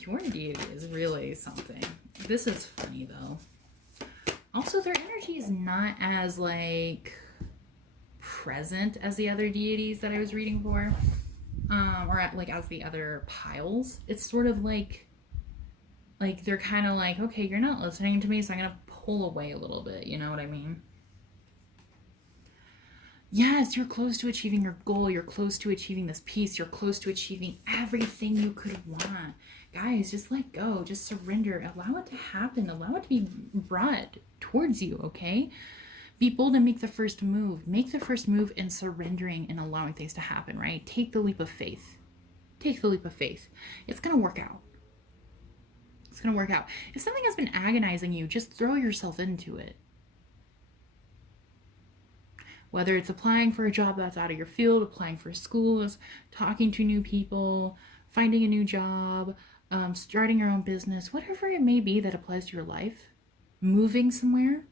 Your deity is really something. This is funny, though. Also, their energy is not as, like, present as the other deities that I was reading for. Or, like, as the other piles. It's sort of like they're kind of like, okay, you're not listening to me, so I'm going to pull away a little bit. You know what I mean? Yes, you're close to achieving your goal. You're close to achieving this peace. You're close to achieving everything you could want. Guys, just let go. Just surrender. Allow it to happen. Allow it to be brought towards you, okay? Be bold and make the first move. Make the first move in surrendering and allowing things to happen, right? Take the leap of faith. Take the leap of faith. It's going to work out. It's going to work out. If something has been agonizing you, just throw yourself into it. Whether it's applying for a job that's out of your field, applying for schools, talking to new people, finding a new job, starting your own business, whatever it may be that applies to your life, moving somewhere,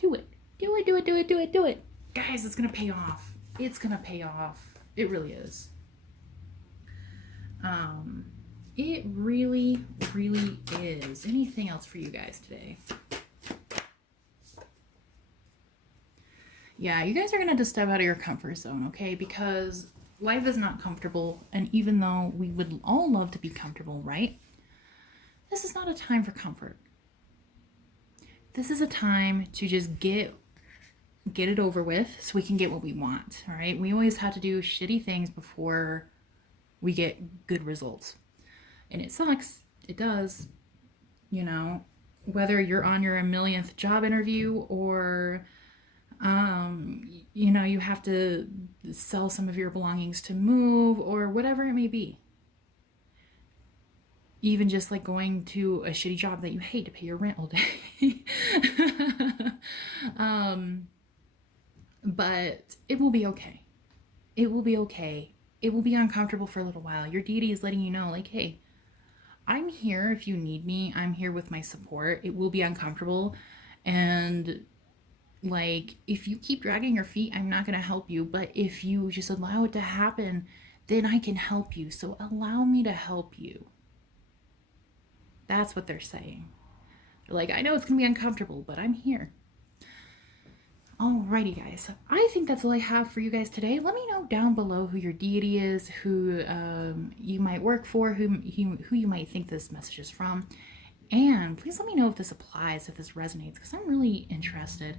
do it. Do it, do it, do it, do it, do it. Guys, it's going to pay off. It's going to pay off. It really is. It really, really is. Anything else for you guys today? Yeah, you guys are going to have to step out of your comfort zone, okay? Because life is not comfortable, and even though we would all love to be comfortable, right? This is not a time for comfort. This is a time to just get it over with so we can get what we want, all right? We always have to do shitty things before we get good results. And it sucks. It does. You know, whether you're on your millionth job interview or, you know, you have to sell some of your belongings to move or whatever it may be. Even just like going to a shitty job that you hate to pay your rent all day. But it will be okay. It will be okay. It will be uncomfortable for a little while. Your deity is letting you know, like, hey, I'm here if you need me. I'm here with my support. It will be uncomfortable. And like, if you keep dragging your feet, I'm not going to help you. But if you just allow it to happen, then I can help you. So allow me to help you. That's what they're saying. They're like, I know it's going to be uncomfortable, but I'm here. Alrighty, guys. I think that's all I have for you guys today. Let me know down below who your deity is, who you might work for, who you might think this message is from. And please let me know if this applies, if this resonates, because I'm really interested.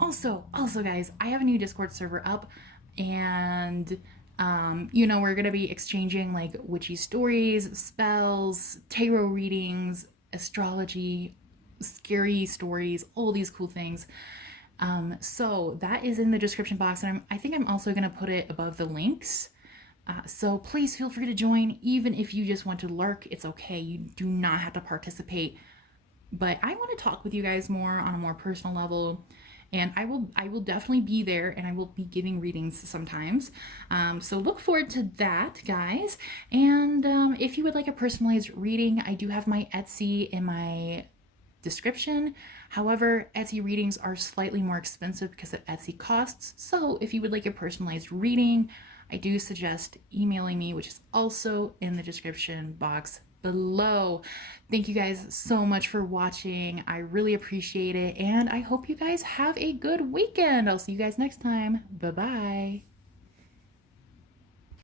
Also, guys, I have a new Discord server up, and we're gonna be exchanging like witchy stories, spells, tarot readings, astrology, scary stories, all these cool things. So that is in the description box, and I think I'm also gonna put it above the links. So please feel free to join, even if you just want to lurk. It's okay. You do not have to participate. But I want to talk with you guys more on a more personal level, and I will definitely be there, and I will be giving readings sometimes. So look forward to that, guys. And if you would like a personalized reading, I do have my Etsy in my description. However, Etsy readings are slightly more expensive because of Etsy costs. So if you would like a personalized reading, I do suggest emailing me, which is also in the description box below. Thank you guys so much for watching. I really appreciate it, and I hope you guys have a good weekend. I'll see you guys next time. Bye-bye.